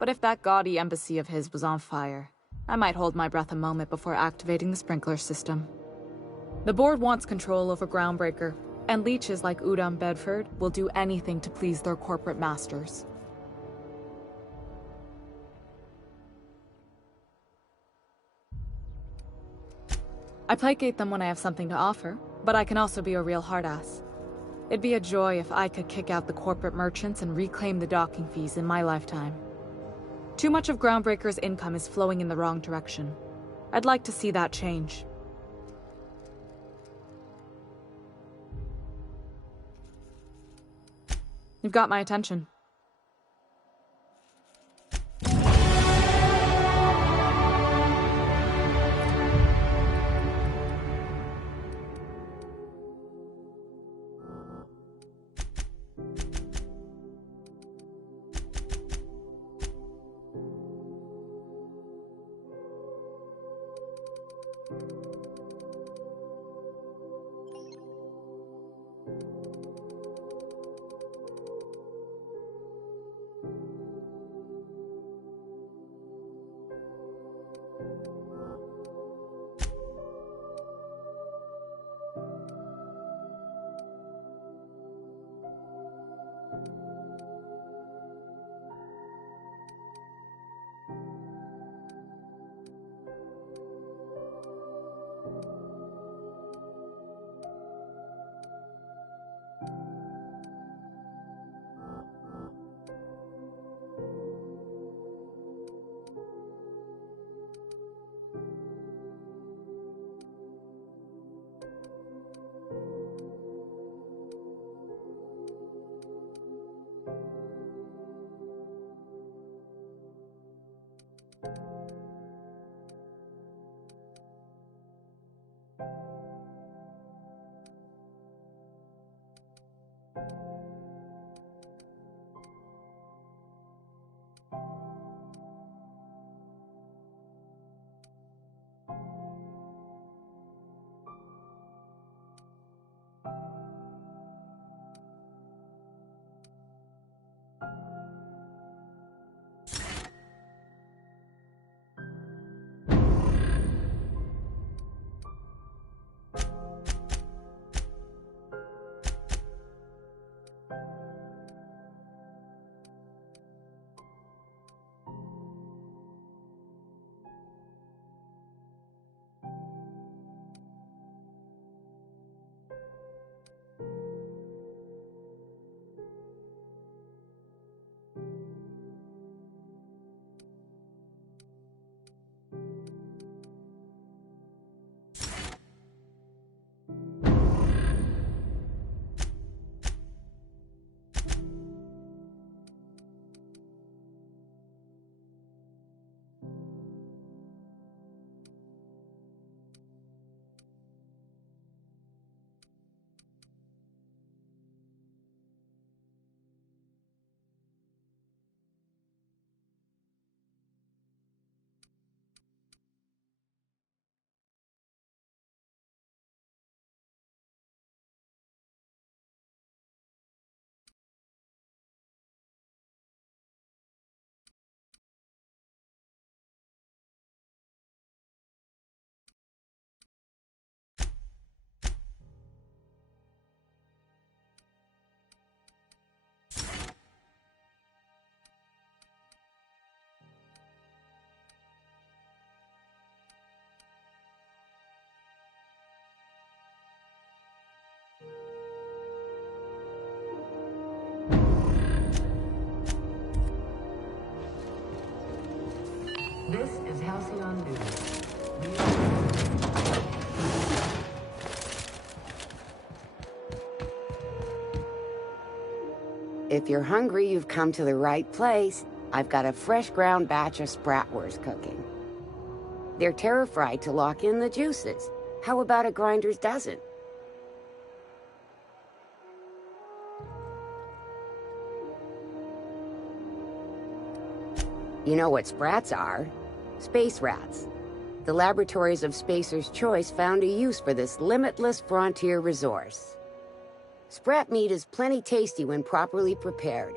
but if that gaudy embassy of his was on fire, I might hold my breath a moment before activating the sprinkler system. The board wants control over Groundbreaker, and leeches like Udom Bedford will do anything to please their corporate masters. I placate them when I have something to offer, but I can also be a real hard-ass. It'd be a joy if I could kick out the corporate merchants and reclaim the docking fees in my lifetime. Too much of Groundbreaker's income is flowing in the wrong direction. I'd like to see that change. You've got my attention. This is Halcyon News. If you're hungry, you've come to the right place. I've got a fresh ground batch of spratwurst cooking. They're terra-fried to lock in the juices. How about a grinder's dozen? You know what sprats are? Space rats. The laboratories of Spacer's Choice found a use for this limitless frontier resource. Sprat meat is plenty tasty when properly prepared.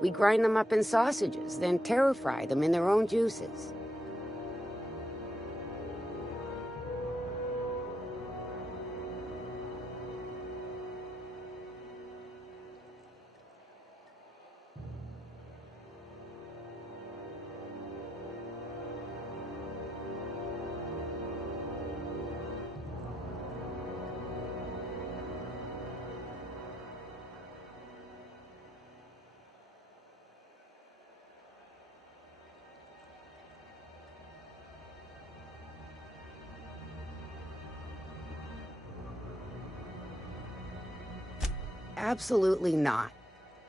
We grind them up in sausages, then terra-fry them in their own juices. Absolutely not.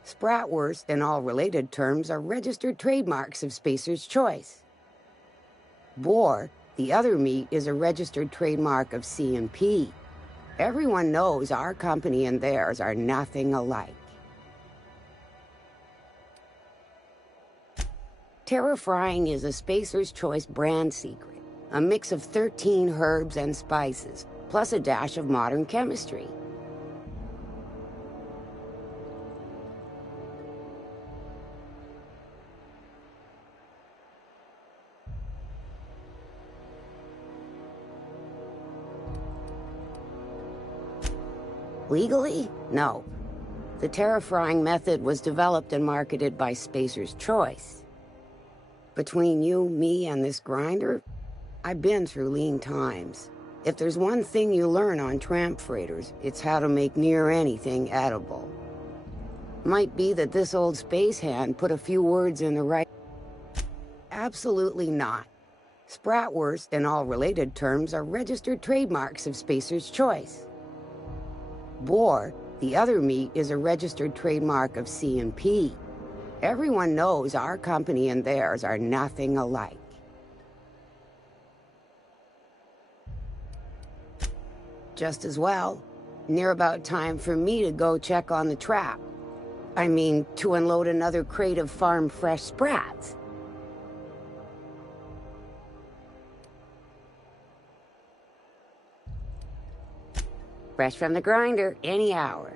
Spratwurst and all related terms are registered trademarks of Spacer's Choice. Boar, the other meat, is a registered trademark of C&P. Everyone knows our company and theirs are nothing alike. Terra-frying is a Spacer's Choice brand secret, a mix of 13 herbs and spices, plus a dash of modern chemistry. Legally? No. The terra-frying method was developed and marketed by Spacer's Choice. Between you, me, and this grinder, I've been through lean times. If there's one thing you learn on tramp freighters, it's how to make near anything edible. Might be that this old space hand put a few words in the right... Absolutely not. Spratwurst and all related terms are registered trademarks of Spacer's Choice. Boar, the other meat, is a registered trademark of C&P. Everyone knows our company and theirs are nothing alike. Just as well. Near about time for me to go check on the trap. I mean, to unload another crate of farm-fresh sprats. Fresh from the grinder, any hour.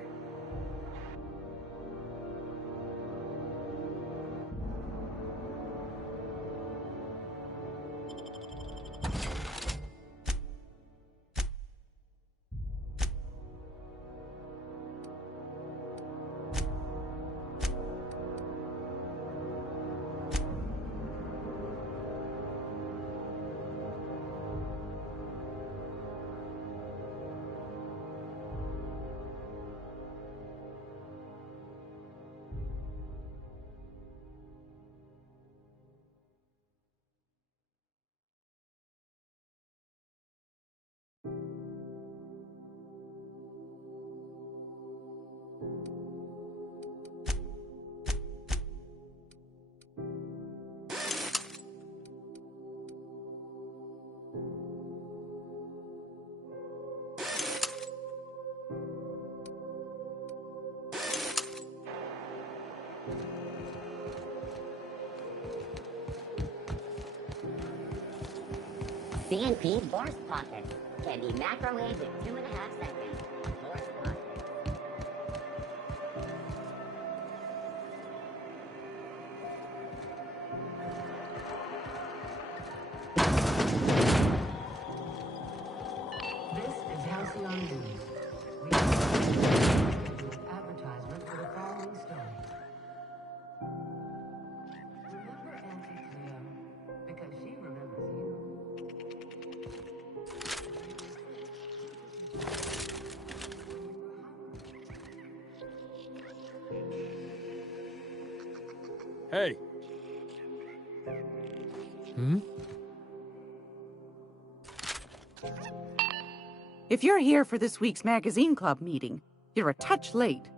C&P Force Pocket can be microwaved in 2.5 seconds. Force Pocket. This is Halcyon News. We advertisement for the following story. Remember Auntie Cleo? Because she remembers you. Hey. Hmm? If you're here for this week's magazine club meeting, you're a touch late.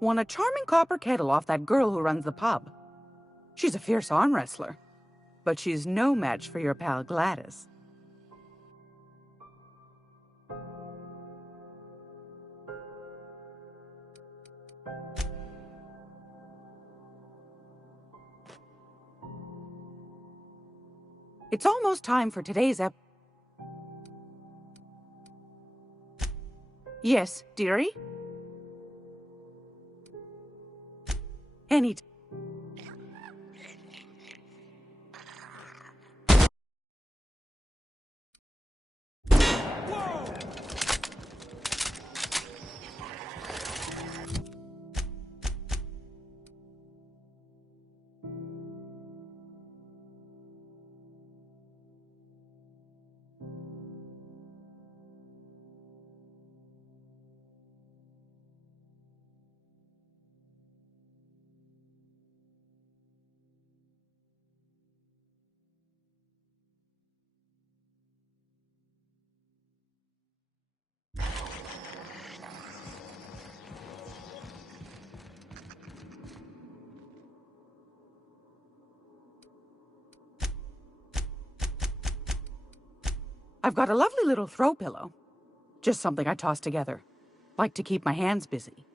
Won a charming copper kettle off that girl who runs the pub. She's a fierce arm wrestler, but she's no match for your pal Gladys. It's almost time for today's Yes, dearie? Any I've got a lovely little throw pillow. Just something I toss together. Like to keep my hands busy.